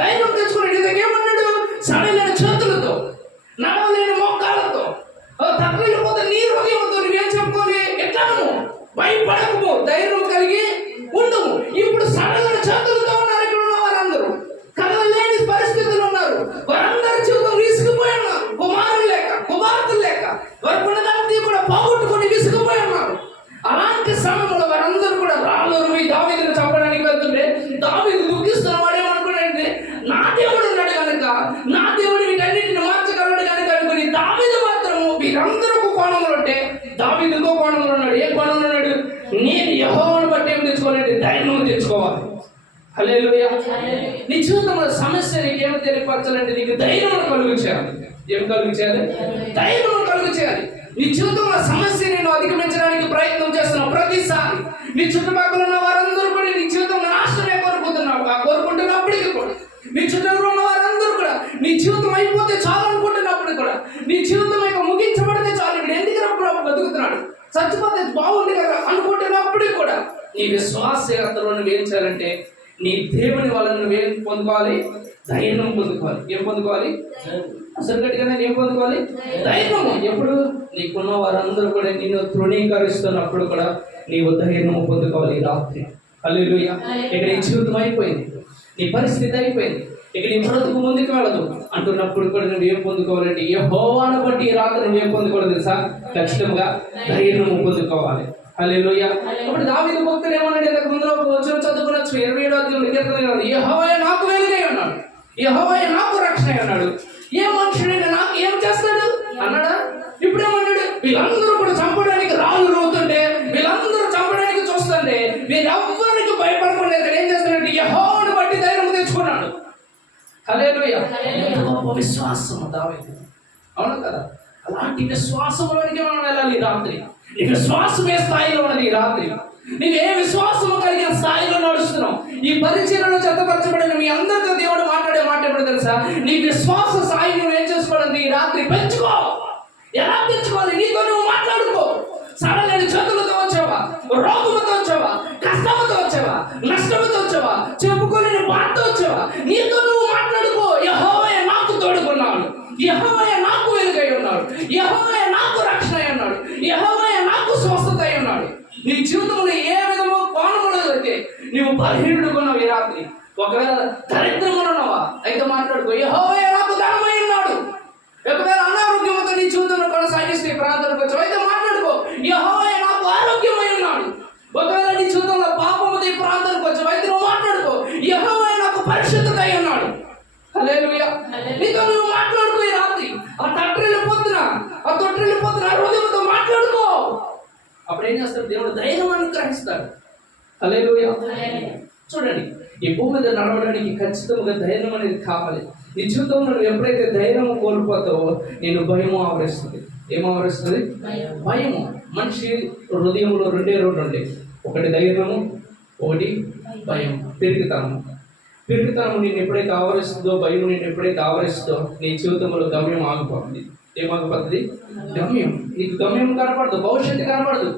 ధైర్యం తెచ్చుకున్నాడు. ఇంతకేమన్నాడు? సడలైన చేతులతో, నడవలేని మోకాళ్ళతో, తగ్గలిపోతే నీ హృదయంతో నువ్వేం చెప్పుకోవాలి? ఎట్లాను భయపడకము, ధైర్యం కలిగి ఉండము. ఇప్పుడు సడలైన చేతులతో ఉన్నారు. ఇక్కడ ఉన్న వారందరూ కదలలేని పరిస్థితులు ఉన్నారు. వారందరూ జీవితం విసిగిపోయి ఉన్నారు. కుమారులు లేక, కుమార్తెలు లేక, వారికి ఉన్నదాన్ని కూడా పోగొట్టుకుని విసిగిపోయి ఉన్నారు. అలాంటి సమయంలో వారందరూ కూడా రాళ్ళు దావీదును చంపడానికి వెళ్తుంటే దావీదు దుఃఖిస్తున్న వాడు ఏమనుకున్నాడంటే నా ధైర్యం తెచ్చుకోవాలి. హల్లెలూయా. నీ జీవితంలో సమస్య నీకు ఏమి తెలియపరచాలంటే నీకు ధైర్యం కలుగు చేయాలి. ఏం కలుగు చేయాలి? ధైర్యం కలుగు చేయాలి. నీ జీవితంలో సమస్య నేను అధిగమించడానికి ప్రయత్నం చేస్తున్నావు. ప్రతిసారి నీ చుట్టుపక్కల ఉన్న వారందరూ కూడా నీ జీవితంలో నాశనమే కోరుకుంటున్నప్పటికీ కూడా, నీ చుట్టుపక్కల ఉన్న వారందరూ కూడా నీ జీవితం అయిపోతే చాలు అనుకుంటున్నప్పుడు కూడా, నీ జీవితం ఇక ముగించబడితే చాలు, ఇక్కడ ఎందుకు బతుకుతున్నాడు, చచ్చిపోతే బాగుంది కదా అనుకుంటున్నప్పటికీ కూడా నీ విశ్వాస యాత్రలో నువ్వేం చేయాలంటే నీ దేవుని వల్ల నువ్వేం పొందుకోవాలి? ధైర్యం పొందుకోవాలి. ఏం పొందుకోవాలి? అసలు గట్టిగానే ఏం పొందుకోవాలి? ధైర్యము. ఎప్పుడు? నీకున్న వారందరూ కూడా నిన్ను తృణీకరిస్తున్నప్పుడు కూడా నీవు ధైర్యము పొందుకోవాలి. ఈ రాత్రి హల్లెలూయా. ఇక నీ జీవితం అయిపోయింది, నీ పరిస్థితి అయిపోయింది, ఇక నీ బ్రతుకు ముందుకు వెళ్ళదు అంటున్నప్పుడు కూడా నువ్వేం పొందుకోవాలంటే యెహోవాను బట్టి ఈ రాత్రి నువ్వేం పొందుకోవాలి తెలుసా? ఖచ్చితంగా ధైర్యము పొందుకోవాలి. హల్లెలూయా. ఇప్పుడు దావీదు భక్తుడు ఏమన్నాడు? ఇంతకు ముందులో వచ్చిన చదువుకునొచ్చు 27వ అధ్యాయంలో కీర్తన, యెహోవాయే నాకు వెలుగై ఉన్నాడు, యెహోవాయే నాకు రక్షణ అన్నాడు. ఏ మనుషుడైనా నాకు ఏం చేస్తాడు అన్నాడా? ఇప్పుడేమన్నాడు? వీళ్ళందరూ కూడా చంపడానికి రాళ్ళు రోతుంటే, వీళ్ళందరూ చంపడానికి చూస్తుంటే వీరెవ్వరికి భయపడకుండా ఇక్కడ ఏం చేస్తున్నాడు? యెహోవాను బట్టి ధైర్యం తెచ్చుకున్నాడు. హల్లెలూయా. గొప్ప విశ్వాసం దావీదు. అవును కదా? అలాంటి విశ్వాసంలోనికి మనం వెళ్ళాలి ఈ రాత్రి. నీ విశ్వాసమే స్థాయిలో ఉన్నది ఈ రాత్రి. నీవు ఏ విశ్వాసము కలిగిన స్థాయిలో నడుస్తున్నావు? ఈ పరిచయలో చెత్తపరచబడిన మీ అందరితో దేవుడు మాట్లాడే మాట ఎప్పుడు తెలుసా? నీ విశ్వాస స్థాయి నువ్వు ఏం చేసుకోవాలంటే ఈ రాత్రి పెంచుకో. ఎలా పెంచుకోవాలి? నీతో నువ్వు మాట్లాడుకో. సడలని చేతులతో వచ్చావా? రోగముతో వచ్చావా? కష్టముతో వచ్చావా? నష్టముతో వచ్చావా? చెప్పుకొని బాధతో వచ్చావా? నీతో నువ్వు మాట్లాడుకో. యెహోవాయే నాకు తోడుకున్నాడు, యెహోవాయే నాకు వెలుగై ఉన్నాడు, యెహోవాయే నాకు రక్షణ అయి ఉన్నాడు, యెహోవాయే నాకు స్వస్థత అయి ఉన్నాడు. నీ జీవితంలో ఏ విధమో కోణములు అయితే నీవు బలహీనుడుకున్నావు ఈ రాత్రి. ఒకవేళ దరిద్రంగా ఉన్నావా అయితే మాట్లాడుకో, యెహోవాయే నాకు ధనమై ఉన్నాడు. ఒకవేళ అనారోగ్యంతో నీ జీవితంలో కొనసాగిస్తే ప్రాంతానికి వచ్చావు అయితే మాట్లాడుకో, యెహోవాయే నాకు ఆరోగ్యమై ఉన్నాడు. ఒకవేళ నీ జీవితంలో పాపముతో ఈ ప్రాంతానికి వచ్చావు అయితే నువ్వు మాట్లాడుకో, యెహోవాయే నాకు పరిశుద్ధత అయి ఉన్నాడు. హల్లెలూయా. నీతో నువ్వు మాట్లాడుకో ఈ రాత్రి. ఆ తొట్టిల్లిపోతున్నా హృదయంతో మాట్లాడుకో. అప్పుడు ఏం చేస్తాడు? దేవుడు ధైర్యం అనుగ్రహిస్తాడు. హల్లెలూయా. చూడండి, ఈ భూమి మీద నడవడానికి ఖచ్చితంగా ధైర్యం అనేది కావాలి. నీ జీవితంలో నువ్వు ఎప్పుడైతే ధైర్యం కోల్పోతావో నేను భయము ఆవరిస్తుంది. ఏం ఆవరిస్తుంది? భయము. మనిషి హృదయంలో రెండే ఉంటాయి, ఒకటి ధైర్యము, ఒకటి భయం. పెరుగుతాము నిన్ను ఎప్పుడైతే ఆవరిస్తుందో, భయం నిన్ను ఎప్పుడైతే ఆవరిస్తుందో నీ జీవితంలో గమ్యం ఆగిపోతుంది. ఏమాగిపోతుంది? గమ్యం. నీకు గమ్యం కనపడదు, భవిష్యత్తు కనపడదు.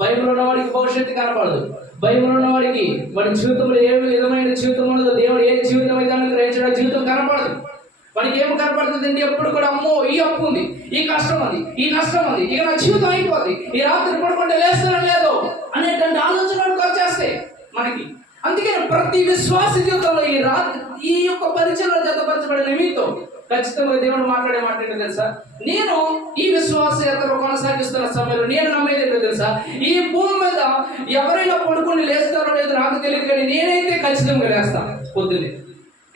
భయంలో ఉన్నవాడికి భవిష్యత్తు కనపడదు. భయంలో ఉన్నవాడికి వాడి జీవితంలో ఏ విధమైన జీవితం ఉండదు. దేవుడు ఏ జీవితం అయితే అనుగ్రహించిన జీవితం కనపడదు. వాడికి ఏమి కనపడుతుంది అంటే ఎప్పుడు కూడా అమ్మో ఈ అప్పు ఉంది, ఈ కష్టం ఉంది, ఈ నష్టం ఉంది, ఇక నా జీవితం అయిపోతుంది, ఈ రాత్రి పడుకుంటే లేస్తున్నా లేదు అనేటువంటి ఆలోచనలకు వచ్చేస్తాయి మనకి. అందుకని ప్రతి విశ్వాస జీవితంలో ఈ యొక్క పరిచయంలో జతపరచబడిన మీతో ఖచ్చితంగా దేవుడు మాట్లాడే మాట ఏంటో తెలుసా? నేను ఈ విశ్వాస యాత్ర కొనసాగిస్తున్న సమయంలో నేను నమ్మేది ఏంటో తెలుసా? ఈ భూమి మీద ఎవరైనా పడుకుని లేస్తారో లేదో నాకు తెలియదు, కానీ నేనైతే ఖచ్చితంగా లేస్తాను పొద్దున్నే.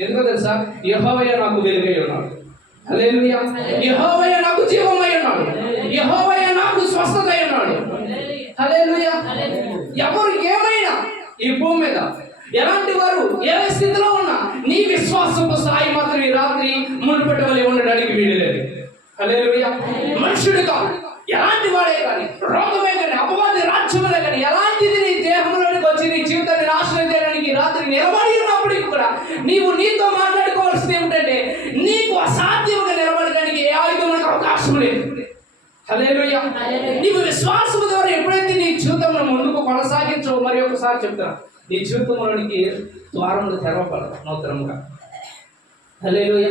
ఎందుకో తెలుసా? యెహోవాయే నాకు వెలుగై ఉన్నాడు. హల్లెలూయా. యెహోవాయే నాకు జీవమై ఉన్నాడు, యెహోవాయే నాకు స్వస్థత అయి ఉన్నాడు. హల్లెలూయా. ఎవరు ఏమైనా ఈ భూమి మీద ఎలాంటి వారు ఏ స్థితిలో ఉన్నా నీ విశ్వాసపు స్థాయి మాత్రం ఈ రాత్రి మునుపటి వలె ఉండడానికి వీలులేదు. హల్లెలూయా. మనుషుడు కాదు, ఎలాంటి వాడే కానీ, రోగమే కానీ, అపవాది రాజ్యమే కానీ, ఎలాంటిది నీ దేహంలోనికి వచ్చి నీ జీవితాన్ని నాశనం చేయడానికి రాత్రి నిలబడి ఉన్నప్పటికీ కూడా నీవు నీతో మాట్లాడుకోవాల్సింది ఏమిటంటే నీకు అసాధ్యముగా నిలబడడానికి ఏ ఆయుధములకు అవకాశం లేదు. హల్లెలూయా. నీవు విశ్వాసం ద్వారా ఎప్పుడైతే నీ జీవితంలో ముందుకు కొనసాగించవు, మరి ఒకసారి చెప్తాను, నీ జీవితంలోనికి ద్వారములు తెరవబడదు నూతనంగా. హల్లెలూయా.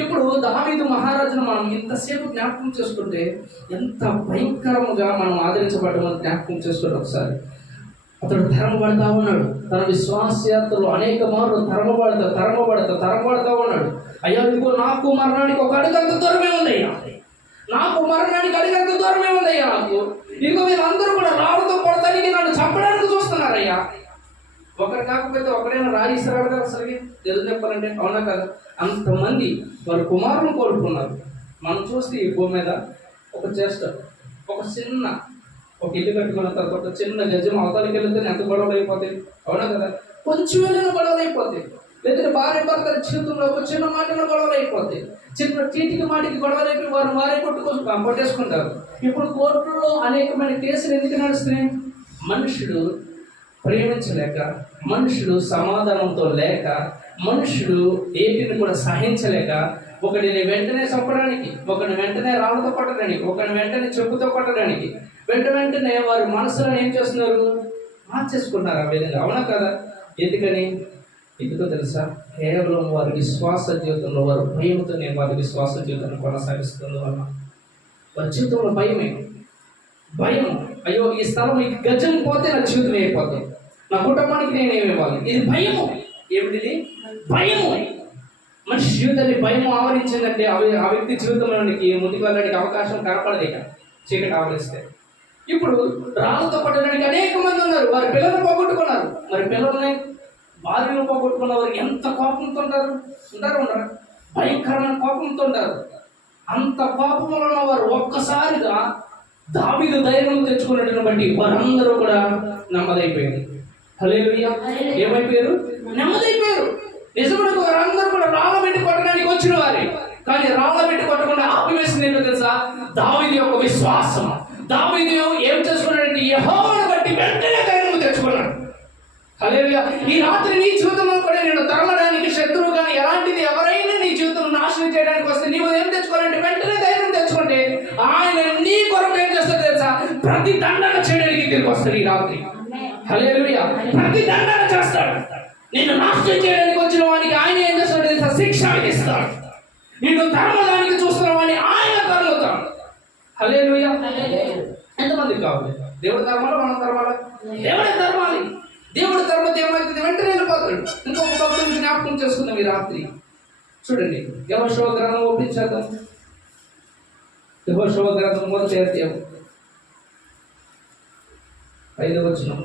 ఇప్పుడు దావీదు మహారాజును మనం ఇంతసేపు జ్ఞాపకం చేసుకుంటే ఎంత భయంకరముగా మనం ఆదరించబడ్డామని జ్ఞాపకం చేసుకుంటే ఒకసారి అతడు తరమబడతా ఉన్నాడు. తన విశ్వాసయాత్రలో అనేక మార్లు తరమబడతా ఉన్నాడు. అయ్యా ఇదిగో నాకు మరణానికి ఒక అడుగంత దూరమే ఉందయ్యా, నాకు మరణానికి అడిగంత దూరమే ఉందయ్యా, నాకు ఇదిగో వీళ్ళందరూ కూడా రాళ్ళతో కొడతానికి నన్ను చంపడానికి చూస్తున్నారయ్యా. ఒకరు కాకపోతే ఒకరైనా రాయిస్తారు కదా అసలు తెలుగు చెప్పాలంటే, అవునా కదా? అంతమంది వారు కుమారులను కోరుకున్నారు. మనం చూస్తే ఈ భూమి మీద ఒక చిన్న ఒక ఇల్లు కట్టుకున్న తర్వాత ఒక చిన్న గజం అవతలకి వెళ్తే ఎంత గొడవలు అయిపోతాయి, అవునా కదా? కొంచెం వెళ్ళిన గొడవలు అయిపోతాయి. లేదంటే భార్య భర్తల జీవితంలో ఒక చిన్న మాటలో గొడవలు అయిపోతాయి. చిన్న చీటికి మాటికి గొడవలు అయిపోయి వారే కొట్టేసుకుంటారు. ఇప్పుడు కోర్టులో అనేకమైన కేసులు ఎందుకు నడుస్తున్నాయి? మనుషుడు ప్రేమించలేక, మనుషుడు సమాధానంతో లేక, మనుషుడు ఏటిని కూడా సహించలేక, ఒకడిని వెంటనే చంపడానికి, ఒకడిని వెంటనే రాళ్ళతో కొట్టడానికి, ఒకడిని వెంటనే చెప్పుతో కొట్టడానికి, వెంటనే వారి మనసులను ఏం చేస్తున్నారు? మార్చేసుకుంటున్నారు ఆ విధంగా, అవునా కదా? ఎందుకో తెలుసా? కేవలం వారి విశ్వాస జీవితంలో వారు భయంతోనే వారి విశ్వాస జీవితాన్ని కొనసాగిస్తుంది వల్ల వారి జీవితంలో భయం. అయ్యో, ఈ స్థలం ఈ గజం పోతే నా జీవితం అయిపోతుంది, నా కుటుంబానికి నేను ఏమివ్వాలి? ఇది భయము. ఏమిటిది? భయము. మనిషి జీవితాన్ని భయం ఆవరించిందంటే ఆ వ్యక్తి జీవితంలోనికి ముందుకు వెళ్ళడానికి అవకాశం కనపడదు. ఇక చీకటి ఆవరిస్తే ఇప్పుడు రాళ్ళతో పట్టడానికి అనేక మంది ఉన్నారు. వారి పిల్లలను పోగొట్టుకున్నారు. మరి పిల్లల్ని, భార్యను పోగొట్టుకున్న వారు ఎంత కోపంతో ఉంటారు? ఉండరు. భయంకరమైన కోపంతో ఉంటారు. అంత కోపంలో ఉన్న వారు ఒక్కసారిగా దావీదు ధైర్యం తెచ్చుకున్నట్టును బట్టి వారందరూ కూడా నెమ్మదైపోయారు. హల్లెలూయా. ఏమైపోయారు? నెమ్మదైపోయారు. నిజమైన వారందరూ కూడా రాళ్ళ పెట్టి కొట్టడానికి వచ్చిన వారే, కానీ రాళ్ళ పెట్టి కొట్టకుండా ఆపివేసింది ఏంటో తెలుసా? దావీదు యొక్క విశ్వాసం. దావీదు ఏం చేసుకున్నాడంటే యెహోవాను బట్టి వెంటనే ధైర్యం తెచ్చుకున్నాడు. హల్లెలూయా. ఈ రాత్రి నీ జీవితంలో కూడా నేను తరమడానికి శత్రువు కానీ ఎలాంటిది ఎవరైనా నీ జీవితం నాశనం చేయడానికి వస్తే నీవు ఏం తెచ్చుకోవాలంటే వెంటనే ధైర్యం తెచ్చుకుంటే ఆయన నీ కొరకు ఏం చేస్తాడు తెలుసా? ప్రతి దండన చేయడానికి తిరిగి వస్తాడు ఈ రాత్రి. హల్లెలూయా. ప్రతి దండన చేస్తాడు. నిన్ను నాశనం చేయడానికి వచ్చిన వానికి ఆయన ఏం చేస్తాడు తెలుసా? శిక్ష విధిస్తాడు. నిన్ను తరమడానికి చూస్తున్న వాడిని ఆయన తరుముతాడు. హల్లెలూయా. ఎంతమంది కావాలి? దేవుడి ధర్మాలు, మన ధర్మాలు? దేవుడి ధర్మాలి. దేవుడి ధర్మత ఏమైతుంది? వెంటనే వెళ్ళిపోతాడు. ఇంకొక భక్తుని జ్ఞాపకం చేసుకుందాం ఈ రాత్రి. చూడండి, యెహోషువ గ్రంథం ఓపెన్ చేద్దాం. యెహోషువ గ్రంథం 1వ అధ్యాయం 5వ వచనం.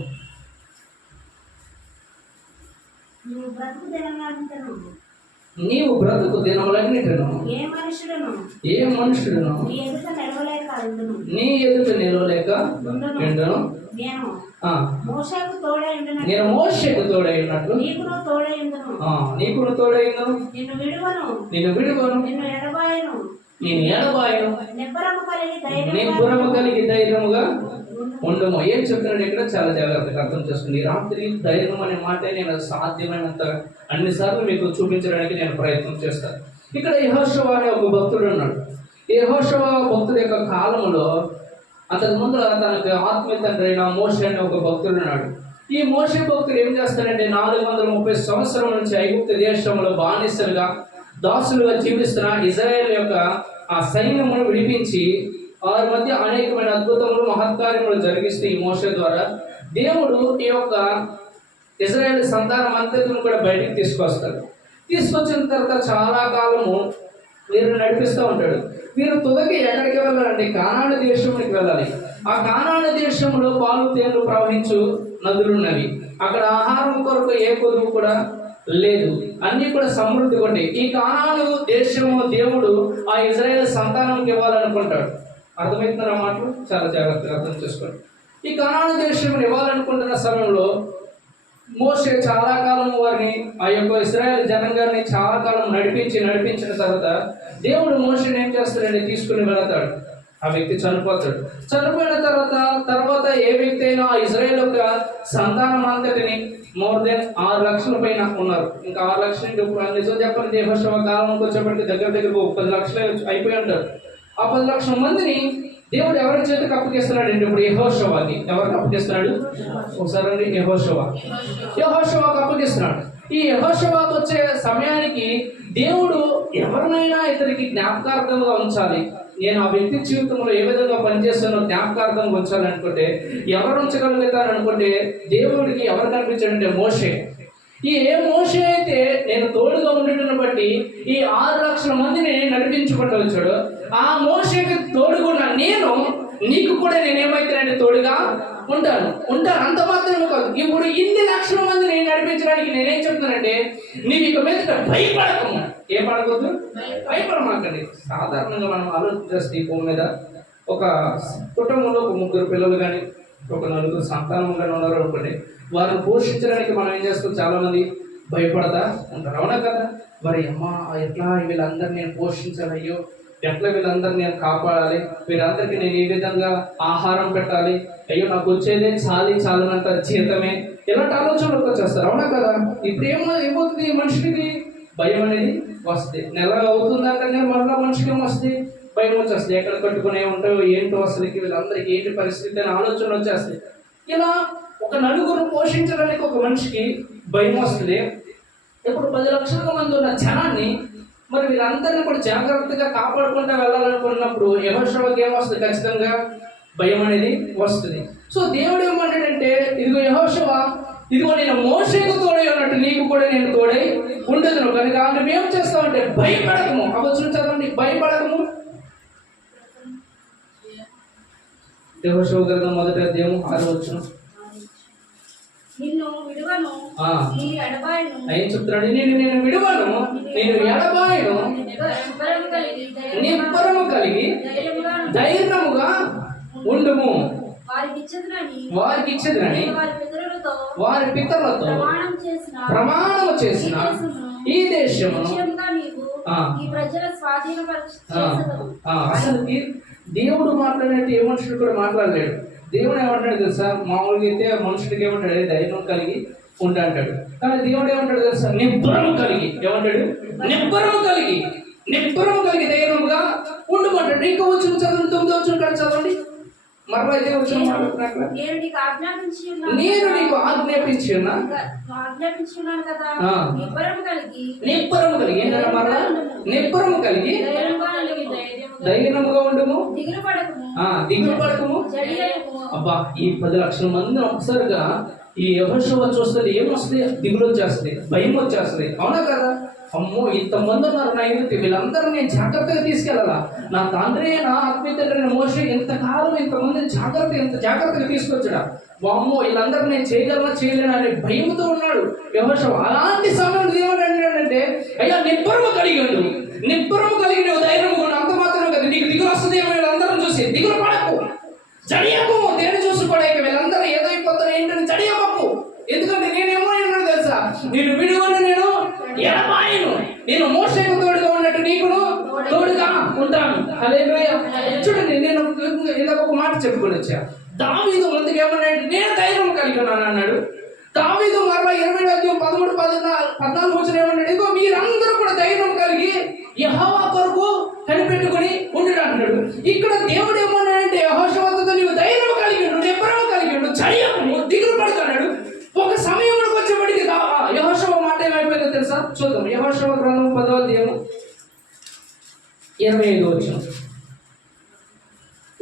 నీవు బ్రతుకు దినములన్నిటిను ఏ మనుషుడును నీ ఎదుట నిలవలేక ఉండును. నేను మోషేకు తోడై ఉన్నట్లు నీకును తోడై ఉండును. నిన్ను విడువను, నేను ఎడబాయను, నిబ్బరము కలిగి ధైర్యముగా ఉండము. ఏం చెప్తున్నాడు ఇక్కడ? చాలా జాగ్రత్తగా అర్థం చేసుకోండి. రాత్రి ధైర్యం అనే మాట నేను సాధ్యమైనంత అన్నిసార్లు మీకు చూపించడానికి నేను ప్రయత్నం చేస్తాను. ఇక్కడ యెహోషువ అనే ఒక భక్తుడు ఉన్నాడు. యెహోషువ భక్తుడి యొక్క కాలంలో అంతకు ముందు తనకు ఆత్మీయ తండ్రి అయిన మోషే అనే ఒక భక్తుడు ఉన్నాడు. ఈ మోషే భక్తుడు ఏం చేస్తాడంటే 430 సంవత్సరం నుంచి ఐగుప్తు దేశంలో బానిసలుగా, దాసులుగా జీవిస్తున్న ఇజ్రాయేల్ యొక్క ఆ సైన్యమును విడిపించి వారి మధ్య అనేకమైన అద్భుతములు, మహత్కార్యములు జరిగిస్తూ ఈ మోషే ద్వారా దేవుడు ఈ యొక్క ఇజ్రాయేల్ సంతానం అంతటిని కూడా బయటికి తీసుకొస్తాడు. తీసుకొచ్చిన తర్వాత చాలా కాలము వీరు నడిపిస్తూ ఉంటాడు. వీరు తుదకి ఎక్కడికి వెళ్ళాలంటే కానాను దేశానికి వెళ్ళాలి. ఆ కానాను దేశంలో పాలు తేనెలు ప్రవహించు నదులు ఉన్నవి. అక్కడ ఆహారం కొరకు ఏ కొదువు కూడా లేదు, అన్ని కూడా సమృద్ధిగా ఉంటాయి. ఈ కానాను దేశము దేవుడు ఆ ఇజ్రాయేల్ సంతానంకి ఇవ్వాలనుకుంటాడు. అర్థమవుతున్న మాటలు చాలా జాగ్రత్తగా అర్థం చేసుకోండి. ఈ కానాను దేశం ఇవ్వాలనుకుంటున్న సమయంలో మోషే చాలా కాలం వారిని, ఆ యొక్క ఇశ్రాయేలు జనాంగాన్ని చాలా కాలం నడిపించిన తర్వాత దేవుడు మోషేని ఏం చేస్తాడంటే తీసుకుని వెళతాడు. ఆ వ్యక్తి చనిపోతాడు. చనిపోయిన తర్వాత ఏ వ్యక్తి అయినా ఆ ఇజ్రాయేల్ యొక్క సంతానం అంతటిని మోర్ దెన్ 6 లక్షల పైన ఉన్నారు. ఇంకా 6 లక్షల నిజం చెప్పండి, యెహోషువ కాలంకి వచ్చేప్పటికి దగ్గర 10 లక్షలు అయిపోయి ఉంటారు. ఆ 10 లక్షల మందిని దేవుడు ఎవరి చేతికి అప్పగిస్తున్నాడు అంటే ఇప్పుడు యెహోషువకి. ఎవరికి అప్పగిస్తున్నాడు? ఒకసారి యెహోషువకు అప్పగిస్తున్నాడు. ఈ యెహోషువకు వచ్చే సమయానికి దేవుడు ఎవరినైనా ఇతనికి జ్ఞాపకార్థంగా ఉంచాలి, నేను ఆ వ్యక్తి జీవితంలో ఏ విధంగా పనిచేస్తానో జ్ఞాపకార్థంగా ఉంచాలనుకుంటే ఎవరు ఉంచగలుగుతారనుకుంటే దేవుడికి ఎవరు కనిపించాడంటే మోషే. ఈ మోషే అయితే నేను తోడుగా ఉండటం బట్టి ఈ 6 లక్షల మందిని నడిపించుకుంటూ వచ్చాడు. ఆ మోషేకి తోడుగా నేను నీకు కూడా నేనేమైతానంటే తోడుగా ఉంటాను. అంత మాత్రమే కాదు, ఇప్పుడు ఇన్ని లక్షల మందిని నడిపించడానికి నేనేం చెప్తానంటే నీకు ఇక మీద భయపడకము. ఏం పడకూడదు? భయపడమాకండి. సాధారణంగా మనం ఆలోచన చేస్తే ఈ భూమి మీద ఒక కుటుంబంలో ఒక 3 పిల్లలు కానీ ఒక 4 సంతానం కానీ ఉన్నారు అనుకోండి, వారిని పోషించడానికి మనం ఏం చేస్తాం, చాలా మంది భయపడతా ఉంటారు, అవునా కదా. మరి అమ్మ ఎట్లా వీళ్ళందరినీ నేను పోషించాలి, అయ్యో ఎట్లా వీళ్ళందరినీ నేను కాపాడాలి, వీళ్ళందరికీ నేను ఏ విధంగా ఆహారం పెట్టాలి, అయ్యో నాకు వచ్చేదే చాలనంత జీతమే, ఇలాంటి ఆలోచనలకు వచ్చేస్తారు, అవునా కదా. ఇప్పుడు ఏమవుతుంది, మనిషికి భయం అనేది వస్తుంది. నెల అవుతుందంటే మళ్ళీ మనిషికి ఏమొస్తుంది, భయం వచ్చేస్తుంది. ఎక్కడ కట్టుకునే ఉంటాయో ఏంటో, అసలుకి వీళ్ళందరికీ ఏంటి పరిస్థితి అని ఆలోచన వచ్చేస్తాయి. ఇలా ఒక నలుగురు పోషించడానికి ఒక మనిషికి భయం వస్తుంది. ఇప్పుడు 10 లక్షల మంది ఉన్న జనాన్ని మరి వీళ్ళందరినీ కూడా జాగ్రత్తగా కాపాడుకుంటూ వెళ్ళాలనుకున్నప్పుడు యెహోషువకి ఏమొస్తుంది, ఖచ్చితంగా భయం అనేది వస్తుంది. సో దేవుడు ఏమంటాడంటే, ఇదిగో యెహోషువ, ఇదిగో నేను మోషేకు తోడై ఉన్నట్టు నీకు కూడా నేను తోడై ఉండదును కనుక నువ్వేం చేస్తావంటే భయపడకము. అవ్వచ్చు చదవండి, భయపడకము. యెహోషువ గ్రంథం 1వ అధ్యాయం 6వ వచనం. నిన్ను విడువను, నీ ఎడబాయను. ఏం చెప్తున్నాడు, నేను విడువను, నేను ఎడబాయను, నిబ్బరము కలిగి ధైర్యముగా ఉండుము. వారికి ఇచ్చదునని వారి పితరులతో ప్రమాణము చేసిన ఈ దేశమును అసలు దేవుడు మాట్లాడినట్టు ఏ మనుషుడు కూడా మాట్లాడలేడు. దేవుడు ఏమంటాడు తెలుసా, మామూలుగా అయితే మనుషుడికి ఏమంటాడు, ధైర్యం కలిగి ఉంటా అంటాడు. కానీ దేవుడు ఏమంటాడు తెలుసా, నిబ్బరము కలిగి, ఏమంటాడు, నిబ్బరము కలిగి ధైర్యముగా ఉండమంటాడు. ఇంకా వచ్చిన చదవండి, 9వ వచనం కాదు చదవండి. మరలా ఇదే వచ్చిన మాట్లాడుతున్నట్ల, నేను నీకు ఆజ్ఞాపించి ఉన్నాను కదా, నిబ్బరము కలిగి ఏంటంటే మరలా నిబ్బరము కలిగి ధైర్యముగా ఉండము, దిగులు పడకము. అబ్బా, ఈ 10 లక్షల మంది ఒకసారిగా ఈ యెహోషువ చూస్తుంది, ఏమొస్తుంది, దిగులు వచ్చేస్తుంది, భయం వచ్చేస్తుంది, అవునా కదా. అమ్మో, ఇంతమంది ఉన్నారు నా ఎదుటి, వీళ్ళందరూ నేను జాగ్రత్తగా తీసుకెళ్ళాలా. నా తండ్రి, నా ఆత్మీయ తండ్రి మోషే ఇంతకాలం ఇంతమందిని ఎంత జాగ్రత్తగా తీసుకొచ్చాడా. అమ్మో, వీళ్ళందరూ నేను చేయలేను అనే భయంతో ఉన్నాడు యెహోషువ. అలాంటి సమయంలో ఏమంటాడంటే, అయ్యా నిబ్బరము కలిగి నువ్వు ధైర్యము ఉండు. అంత మాత్రమే కదా, నీకు దిగులు వస్తుంది ఏమో వీళ్ళందరం చూసి, దిగులు పడకు, జడియకు, దేని చూసి పడేక వీళ్ళందరూ ఏదైపోతారు ఏంటని జడియకు. ఎందుకంటే నేనేమో ఏమన్నా తెలుసా, నేను విడువను, నేను ఎడబాయను, నేను మోషేకు తోడుగా ఉన్నట్టు నీకును తోడుగా ఉంటాను. హల్లెలూయా. చూడండి, నేను ఇందాక ఒక మాట చెప్పుకొని వచ్చా. దావీదు ముందుకు ఏమన్నాడు, నేను ధైర్యం కలిగి ఉన్నాను అన్నాడు. దావీదు మరలా 20వ అధ్యాయం 13, 14 వచనం ఏమన్నాడు, ఇదిగో మీరందరూ కూడా ధైర్యం కలిగి యెహోవా కొరకు కనిపెట్టుకుని ఉండడు అంటున్నాడు. ఇక్కడ దేవుడు ఏమన్నాడంటే, యెహోషువతో నీవు ధైర్యం కలిగి ఉండు, నిబ్బరము కలిగి ఉండు, జయము, దిగులు పడుతున్నాడు. ఒక సమయంలోకి వచ్చేప్పటికి యెహోషువ మాట ఏమైపోయిందో తెలుసా, చూద్దాం. యెహోషువ గ్రంథం 10వ అధ్యాయం 25వ వచనం.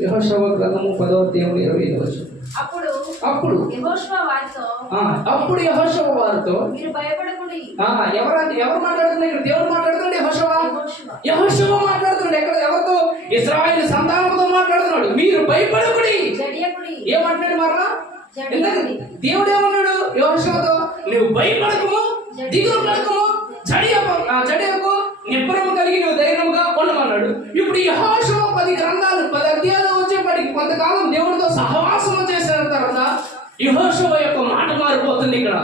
యెహోషువ గ్రంథము 10వ అధ్యాయం 25వ వచనం. అప్పుడు యెహోషువ వారితో మీరు భయపడకుడి. ఎవరు మాట్లాడుతున్నారు ఇక్కడ? దేవుడు మాట్లాడుతున్నాడు, యెహోషువ మాట్లాడుతున్నాడు. ఎక్కడ? ఎవరితో? ఇశ్రాయేలు సంతానంతో మాట్లాడుతున్నాడు. మీరు భయపడకుడి. ఏమంటున్నాడు మరలా? దేవుడు ఏమన్నాడు యెహోషువతో, నువ్వు భయపడకము, దిగులు పడకము, జడియకు, నిబ్బరము కలిగి నువ్వు ధైర్యంగా ఉండమన్నాడు. ఇప్పుడు యెహోషువ 10 అధ్యాయాలు వచ్చేప్పటికి కొంతకాలం దేవుడితో సహవాసం చేసిన తర్వాత యెహోషువ యొక్క మాట మారిపోతుంది. ఇక్కడ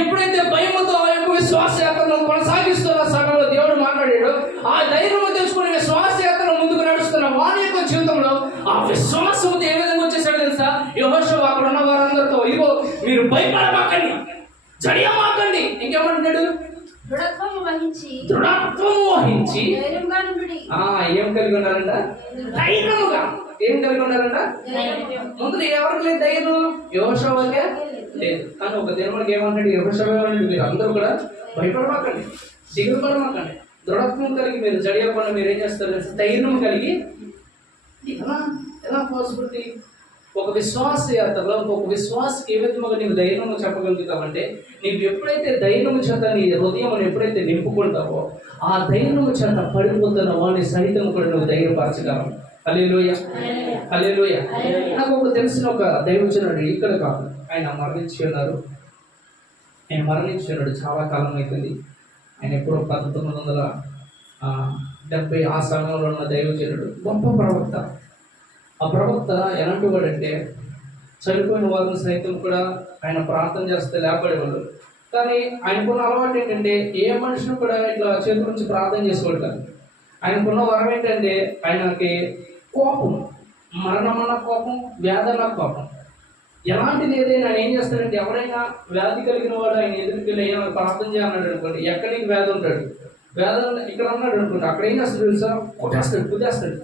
ఎప్పుడైతే భయముతో ఆ యొక్క విశ్వాస యాత్రను కొనసాగిస్తున్న సమయంలో దేవుడు మాట్లాడాడు, ఆ ధైర్యం తెలుసుకుని విశ్వాస యాత్ర ముందుకు నడుస్తున్న వారి యొక్క జీవితంలో ఆ విశ్వాసంతో ఏ విధంగా వచ్చేసాడు తెలుసా, యెహోషువ అక్కడ ఉన్న వారందరితో, ఇదిగో మీరు భయపడమాకండి, జడియమాకండి. ఇంకేమంటున్నాడు, దృఢత్వము వహించి ఏం కలిగి ఉన్నారంట, ధైర్యముగా. ఏం కలిగి ఉన్నారంట? ముందు ఎవరికి లేదు ధైర్యం, యెహోషువకే లేదు. కానీ ఒక దేవుడికి ఏమంటాడు, యెహోషువ ఏమంటాడు, మీరు అందరూ కూడా భయపడమాకండి, దిగులు పడమాకండి, దృఢత్వం కలిగి మీరు జడియకుండా మీరు ఏం చేస్తారు, ధైర్యం కలిగి. ఎలా పాసిబిలిటీ? ఒక విశ్వాస యాత్రలో ఒక విశ్వాసకి ఏ విధంగా నీవు ధైర్యం చెప్పగలుగుతావంటే, నీవు ఎప్పుడైతే ధైర్యం చేత నీ హృదయం ఎప్పుడైతే నింపుకుంటావో, ఆ ధైర్యం చేత పడిపోతున్న వాడిని సైతం కూడా నువ్వు ధైర్యపరచగలవు. హల్లెలూయా, హల్లెలూయా. నాకు ఒక తెలిసిన ఒక దైవజనుడు, ఇక్కడ కాదు, ఆయన మరణించి ఉన్నారు. చాలా కాలం అవుతుంది. ఆయన ఎప్పుడో 1970 ఆ సమయంలో ఉన్న దైవజనుడు, గొప్ప ప్రవక్త. ఆ ప్రవక్త ఎలాంటి వాడంటే చనిపోయిన వారిని సైతం కూడా ఆయన ప్రార్థన చేస్తే లేపడేవాడు. కానీ ఆయనకున్న అలవాటు ఏంటంటే ఏ మనిషిని కూడా ఇట్లా చేతి నుంచి ప్రార్థన చేసుకోవడం కాదు. ఆయనకున్న వరం ఏంటంటే ఆయనకి కోపం, మరణమన్న కోపం, వేదన కోపం, ఎలాంటిది ఏదైనా ఆయన ఏం చేస్తాడంటే ఎవరైనా వ్యాధి కలిగిన వాడు ఆయన ఎదురుకి వెళ్ళి ఏమైనా ప్రార్థన చేయాలన్నాడు అనుకోండి, ఎక్కడికి వ్యాధి ఉంటాడు, వేదన ఇక్కడ ఉన్నాడు అనుకోండి, అక్కడ ఏం చేస్తాడు తెలుసా, కొట్టేస్తాడు, కుదేస్తాడు.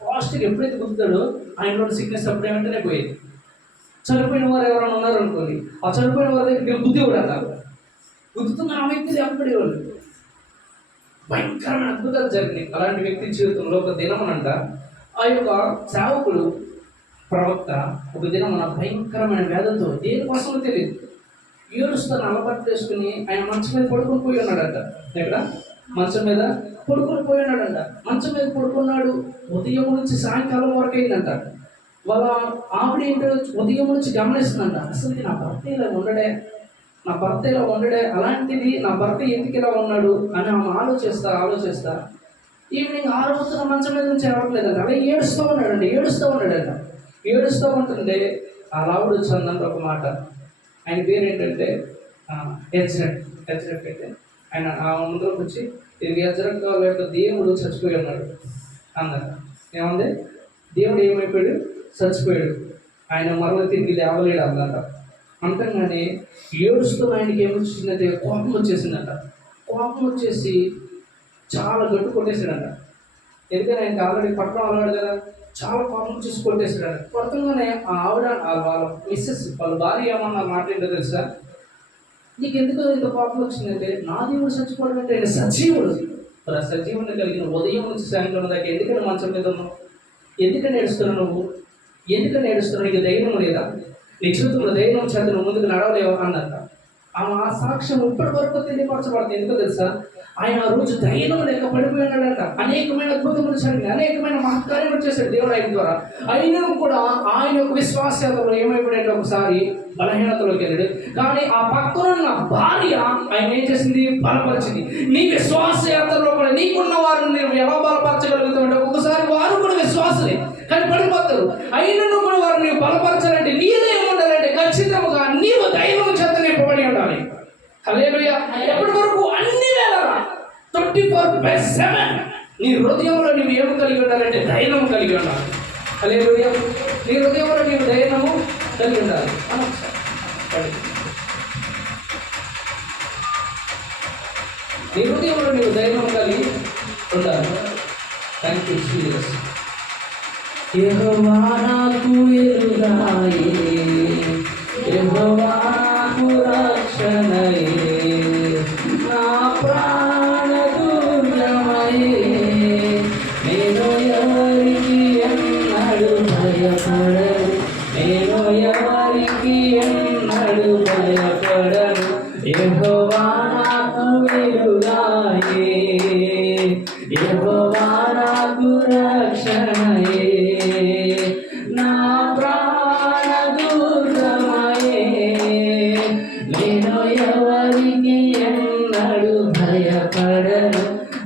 ఫాస్ట్గా ఎప్పుడైతే కుదుతాడో ఆయనలో సిక్నెస్ అప్పుడే వెంటనే పోయేది. చనిపోయిన వారు ఎవరైనా ఉన్నారు అనుకోండి, ఆ చనిపోయిన వారి దగ్గర బుద్ధి కూడా అంటారు, గుర్తున్న ఆ వ్యక్తి అప్పుడేవాడు. భయంకరమైన అద్భుతాలు జరిగినాయి అలాంటి వ్యక్తి జీవితంలో. ఒక దినమనంట ఆ యొక్క సేవకుడు ప్రవక్త ఒక దినమున భయంకరమైన వేదంతో దేనికోసమో తెలియదు ఏడుస్తూ నల్లబట్టు వేసుకుని ఆయన మంచం మీద పడుకొని పోయి ఉన్నాడట. ఎక్కడ? మంచం మీద పడుకొని పోయి ఉన్నాడంట. మంచం మీద పడుకున్నాడు. ఉదయం నుంచి సాయంకాలం వరకు అయిందంట. వాళ్ళ ఆవిడ ఏంటో ఉదయం నుంచి గమనిస్తుందంట, అసలు నా భర్త ఇలా ఉండడే, నా భర్త ఇలా ఉండడే, అలాంటిది నా భర్త ఎందుకు ఇలా ఉన్నాడు అని ఆమె ఆలోచిస్తా ఈవినింగ్ 6 అవుతున్న మంచం మీద నుంచి రావట్లేదంట. అలా ఏడుస్తూ ఉన్నాడంట. ఏడుస్తూ ఉంటుంటే ఆ లావుడు వచ్చిందంట ఒక మాట. ఆయన పేరు ఏంటంటే హెజ్రక్ అయితే ఆయన ఆ ముందులోకి వచ్చి ఇది హెజ్రక్ వాళ్ళ యొక్క దేవుడు చచ్చిపోయి ఉన్నాడు అన్నారు. ఏముంది? దేవుడు ఏమైపోయాడు? చచ్చిపోయాడు. ఆయన మరల తిరిగి లేవలేడు అన్నమాట. అంతగానే ఏడుస్తూ ఆయనకి ఏమొచ్చిందంటే కోపం వచ్చేసిందంట. కోపం వచ్చేసి చాలా గట్టు కొట్టేసాడంట. ఎందుకని ఆయనకి ఆల్రెడీ పట్టణం అలవాడు కదా, చాలా కోపం చూసి కొట్టేసాడంట. కొత్తగానే ఆ ఆవిడ వాళ్ళ మిస్సెస్ వాళ్ళ భార్య ఏమన్నా మాట్లాడిందో తెలుసా, నీకు ఎందుకు ఇంత కోపం వచ్చిందంటే, నా దేవుడు చచ్చిపోవడం అంటే ఆయన సజీవుడు, అలా సజీవుని కలిగిన ఉదయం నుంచి సాయంత్రం దాకా ఎందుకని మంచం మీద ఉన్నావు, ఎందుకని ఏడుస్తున్నావు నువ్వు, ఎందుకని ఏడుస్తున్నావు, నీకు ధైర్యం లేదా, నీ జీవితంలో ధైర్యం చేత నువ్వు ముందుకు నడవలేవు అన్నట్ట. ఆమె ఆ సాక్ష్యం ఇప్పటి వరకు తెలియపరచబడుతుంది. ఎందుకో తెలుసా, ఆయన ఆ రోజు ధైర్యం లేక పడిపోయినాడంట. అనేకమైన అద్భుతములు జరిగినాయి, అనేకమైన మహత్కార్యములు చేశాడు దేవుడు ఆయన ద్వారా. అయినా కూడా ఆయన యొక్క విశ్వాసతలో ఏమైపోయాడంటే ఒకసారి బలహీనతలోకి వెళ్ళాడు. కానీ ఆ పక్కనున్న భార్య ఆయన ఏం చేసింది? బలపరిచింది. నీ విశ్వాసయాత్రలో కూడా నీకున్న వారిని నేను ఎలా బలపరచగలుగుతామంటే ఒకసారి వారు కూడా విశ్వాసలే కానీ పడిపోతారు. అయినను కూడా వారిని బలపరచాలంటే నీలో ఏముండాలంటే ఖచ్చితంగా నీవు దైవం చేత నింపబడి ఉండాలి. హల్లెలూయా. ఎప్పటి వరకు? అన్ని వేళలా 24/7 నీ హృదయంలో నీవు ఏమి కలిగి ఉండాలంటే ధైర్యం కలిగి ఉండాలి. హల్లెలూయా. నీ హృదయంలో నీవు ధైర్యము కలిగి ఉండాలి. నీ హృదయంలో నీవు ధైర్యం కలిగి ఉండాలి. Thank you Jesus. యెహోవా నాకు ఎరుగాయే, యెహోవా నాకు రక్షణయే, నా ప్రాణ దుర్గమయే, నేను ఎవరికి ఎన్నడు భయపడను, నేను ఎవరికి ఎన్నడు భయపడను. యెహోవా నాకు ఎరుగాయే, యెహోవా నాకు రక్షణయే, నా ప్రాణ దుర్గమయే, నేను ఎవరికి ఎన్నడు భయపడను,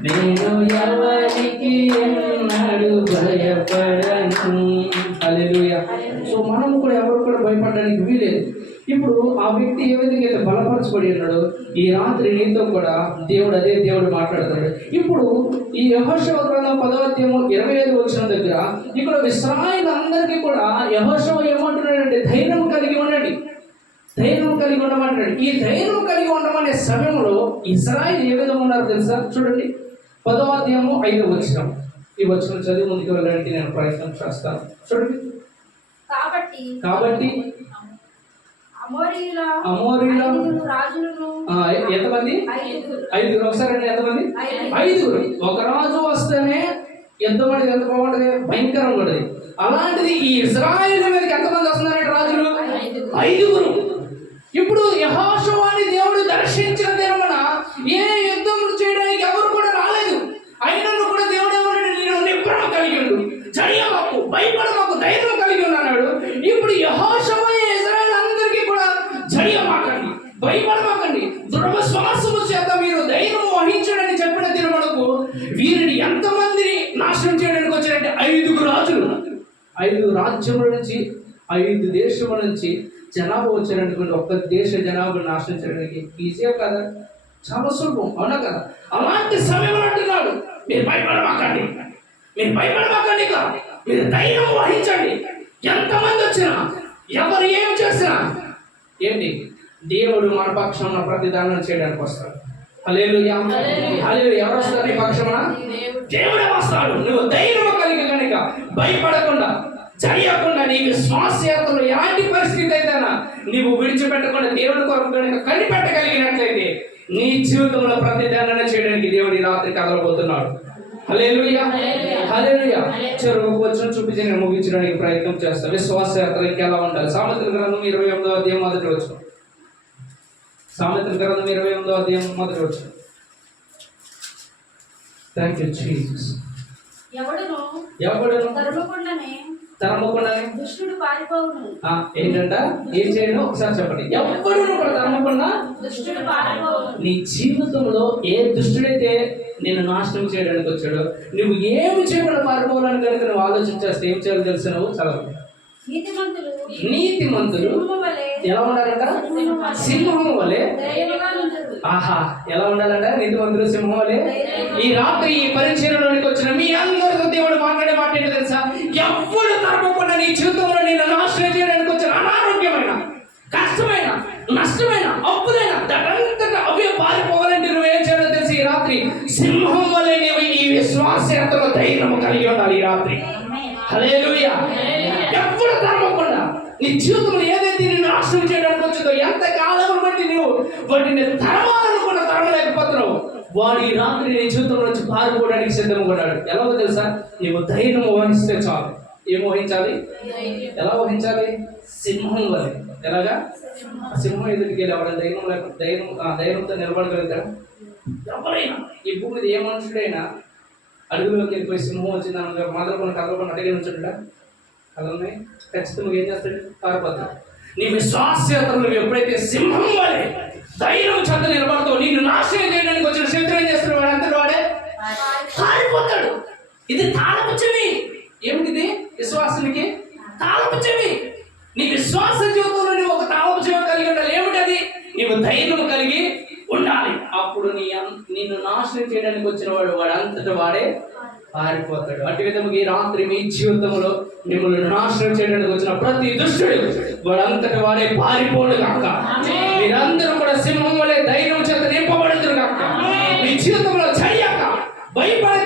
నేను ఎవరికి ఎన్నడు భయపడను. హల్లెలూయా. సో మనం కూడా ఎవరు కూడా భయపడడానికి వీలేదు. ఇప్పుడు ఆ వ్యక్తి ఏ విధంగా అయితే బలపరచబడి ఉన్నాడో ఈ రాత్రి నీతో కూడా దేవుడు అదే దేవుడు మాట్లాడుతున్నాడు. ఇప్పుడు ఈ యెహోషువ గ్రంథం 10వ అధ్యాయం 25 వచనం దగ్గర ఇక్కడ ఇశ్రాయేలు కూడా యెహోషువ ఏమంటున్నాడంటే ధైర్యం కలిగి ఉండండి, ధైర్యం కలిగి ఉండమంటున్నాడు. ఈ ధైర్యం కలిగి ఉండమనే సమయంలో ఇశ్రాయేలు ఏ విధంగా ఉన్నారు తెలుసా? చూడండి 10వ అధ్యాయం 5వ వచనం. ఈ వచనం చదివి ముందుకు వెళ్ళడానికి నేను ప్రయత్నం చేస్తాను. చూడండి. కాబట్టి అమోరీల రాజులను ఎంతమంది? 5. ఒకసారి ఎంతమంది? 5. ఒక రాజు వస్తేనే ఎంతమంది ఎంత బాగుంటుంది, భయంకరంగా ఉంటుంది. అలాంటిది ఈ ఇశ్రాయేలు మీదకి ఎంతమంది వస్తున్నారంటే రాజులు? 5. ఇప్పుడు యెహోషువని దేవుడు దర్శించిన దినమున ఏ యుద్ధం చేయడానికి ఎవరు కూడా రాలేదు. అయినను కూడా దేవుడు ఎవరు? నేను నిబ్బరం కలిగి ఉండు, జయమాకు, భయపడమాకు, ధైర్యం కలిగి ఉన్నాడు. ఇప్పుడు యెహోషువ ఇశ్రాయేలు అందరికీ కూడా జయమాకండి, భయపడమాకండి, దృఢవిశ్వాసము చేత మీరు ధైర్యం వహించడని చెప్పిన దినమునకు వీరిని ఎంతమందిని నాశనం చేయడానికి వచ్చారంటే 5 రాజులు. 5 రాజ్యముల నుంచి 5 దేశముల నుంచి జనాభా వచ్చారనుకోండి, ఒక్క దేశ జనాభా నాశనం చేయడానికి ఈజీగా కదా, చాలా సులభం, అవునా కదా? అలాంటి సమయంలో అంటున్నాడు, మీరు భయపడమాకండి, మీరు భయపడమాకండి, మీరు ధైర్యం వహించండి. ఎంతమంది వచ్చినా, ఎవరు ఏం చేసినా ఏంటి, దేవుడు మన పక్షంలో ప్రతిదానం చేయడానికి వస్తాడు. హల్లెలూయా, హల్లెలూయా. ఎవరు వస్తారు నీ పక్షమున? దేవుడే వస్తాడు. నువ్వు ధైర్యం కలిగి కనుక భయపడకుండా, జరగకుండా, నీ విశ్వాస యాత్రలో ఎలాంటి పరిస్థితి అయితేనా నీవు విడిచిపెట్టకుండా దేవుడి కొరకు కనుక కనిపెట్టగలిగినట్లయితే నీ జీవితంలో ప్రతిదానం చేయడానికి దేవుడు ఈ రాత్రి కదలబోతున్నాడు. హల్లెలూయా, హల్లెలూయా. చెరువు వచ్చిన చూపించి నేను ముగించడానికి ప్రయత్నం చేస్తాను. విశ్వాస యాత్ర ఇంకెలా ఉండాలి? సామెతల గ్రంథం 28వ అధ్యాయం మొదటి వచనం. సామెతల గ్రంథం 28వ అధ్యాయం మొదటి వచనం. Thank you Jesus. ఎవడును తరమకుండానే దుష్టుడు పారిపోవును. ఏంటంట? ఏం చేయను? ఒకసారి చెప్పండి. ఎవడు కూడా తరమకుండా దుష్టుడు పారిపోవును. నీ జీవితంలో ఏ దుష్టుడైతే నేను నాశనం చేయడానికి వచ్చాడో, నువ్వు ఏమి చేయకుండా పారిపోవాలని కనుక నువ్వు ఆలోచన చేస్తే ఏం చేయాలో తెలుసు? నువ్వు చదవండి. నీతిమంతులు ఎలా ఉండాలంట? సింహం వలె. ఆహా, ఎలా ఉండాలంట? నీతిమంతులు సింహం వలె. ఈ రాత్రి ఈ పరిచయంలోనికి వచ్చిన మీ అందరితో దేవుడు మాట్లాడే మాట ఏంటో తెలుసా? ఎవ్వడు తరపకుండా నీ జీవితంలో నేను నాశనం చేయడానికి వచ్చిన అనారోగ్యమైన, కష్టమైన, నష్టమైన, అప్పులైన దటంతటా అవే పారిపోవాలంటే నువ్వేం చేయాలో తెలిసి ఈ రాత్రి సింహం వలె నీవు ఈ విశ్వాసంతో ధైర్యం కలిగి ఉండాలి ఈ రాత్రి. హల్లెలూయా. ఎవ్వడు తరమకుండా నీ జీవితంలో ఏదైతే నేను నాశనం చేయడానికి వచ్చిందో, ఎంత కాలం బట్టి నువ్వు వాటిని తరమాలను కూడా తరమలేకపోతున్నావు, వాడు ఈ రాత్రి నీ జీవితంలో నుంచి పారిపోవడానికి సిద్ధంగా ఉన్నాడు. ఎలాగో తెలుసా? నీవు ధైర్యం వహిస్తే చాలు. ఏం వహించాలి? ఎలా వహించాలి? సింహం వలె. ఎలాగా? సింహం ఎదుటికి వెళ్ళి ఎవరైనా ధైర్యంతో నిలబడగలుగుతారా? ఎవరైనా ఈ భూమి మీద ఏ మనుషుడైనా అడుగులోకి వెళ్ళిపోయి సింహం వచ్చిందని మొదలుకొని కదలకుండా అడిగి ఉంచుంటా కదలనే ఖచ్చితంగా ఏం చేస్తాడు? పారిపోతాడు. నీ విశ్వాసయాత్రలు నువ్వు ఎప్పుడైతే సింహం వలె ధైర్యం చేత నిలబడతావు, నేను నాశనం చేయడానికి వచ్చిన శత్రువు ఏం చేస్తాడు? వాడు అంతటి వాడే పారిపోతాడు. ఇది తాళపు చెవి. ఏమిటిది? విశ్వాసానికి తాళపు చెవి. నీ విశ్వాస జీవితంలో నువ్వు ఒక తాళపు చెవి కలిగి ఉండాలి. ఏమిటది? నీవు ధైర్యం కలిగి ఉండాలి. అప్పుడు నిన్ను నాశనం చేయడానికి వచ్చిన వాడు అంతటి వాడే పారిపోతాడు. అటు విధంగా ఈ రాత్రి మీ జీవితంలో మిమ్మల్ని నాశనం చేయడానికి వచ్చిన ప్రతి దుష్టుడు వాడంతటి వాడే పారిపోడు కాక, మీరందరూ కూడా సింహం వలె ధైర్యం చేత నింపబడుతురు కాక, మీ జీవితంలో చెయ్యక భయపడ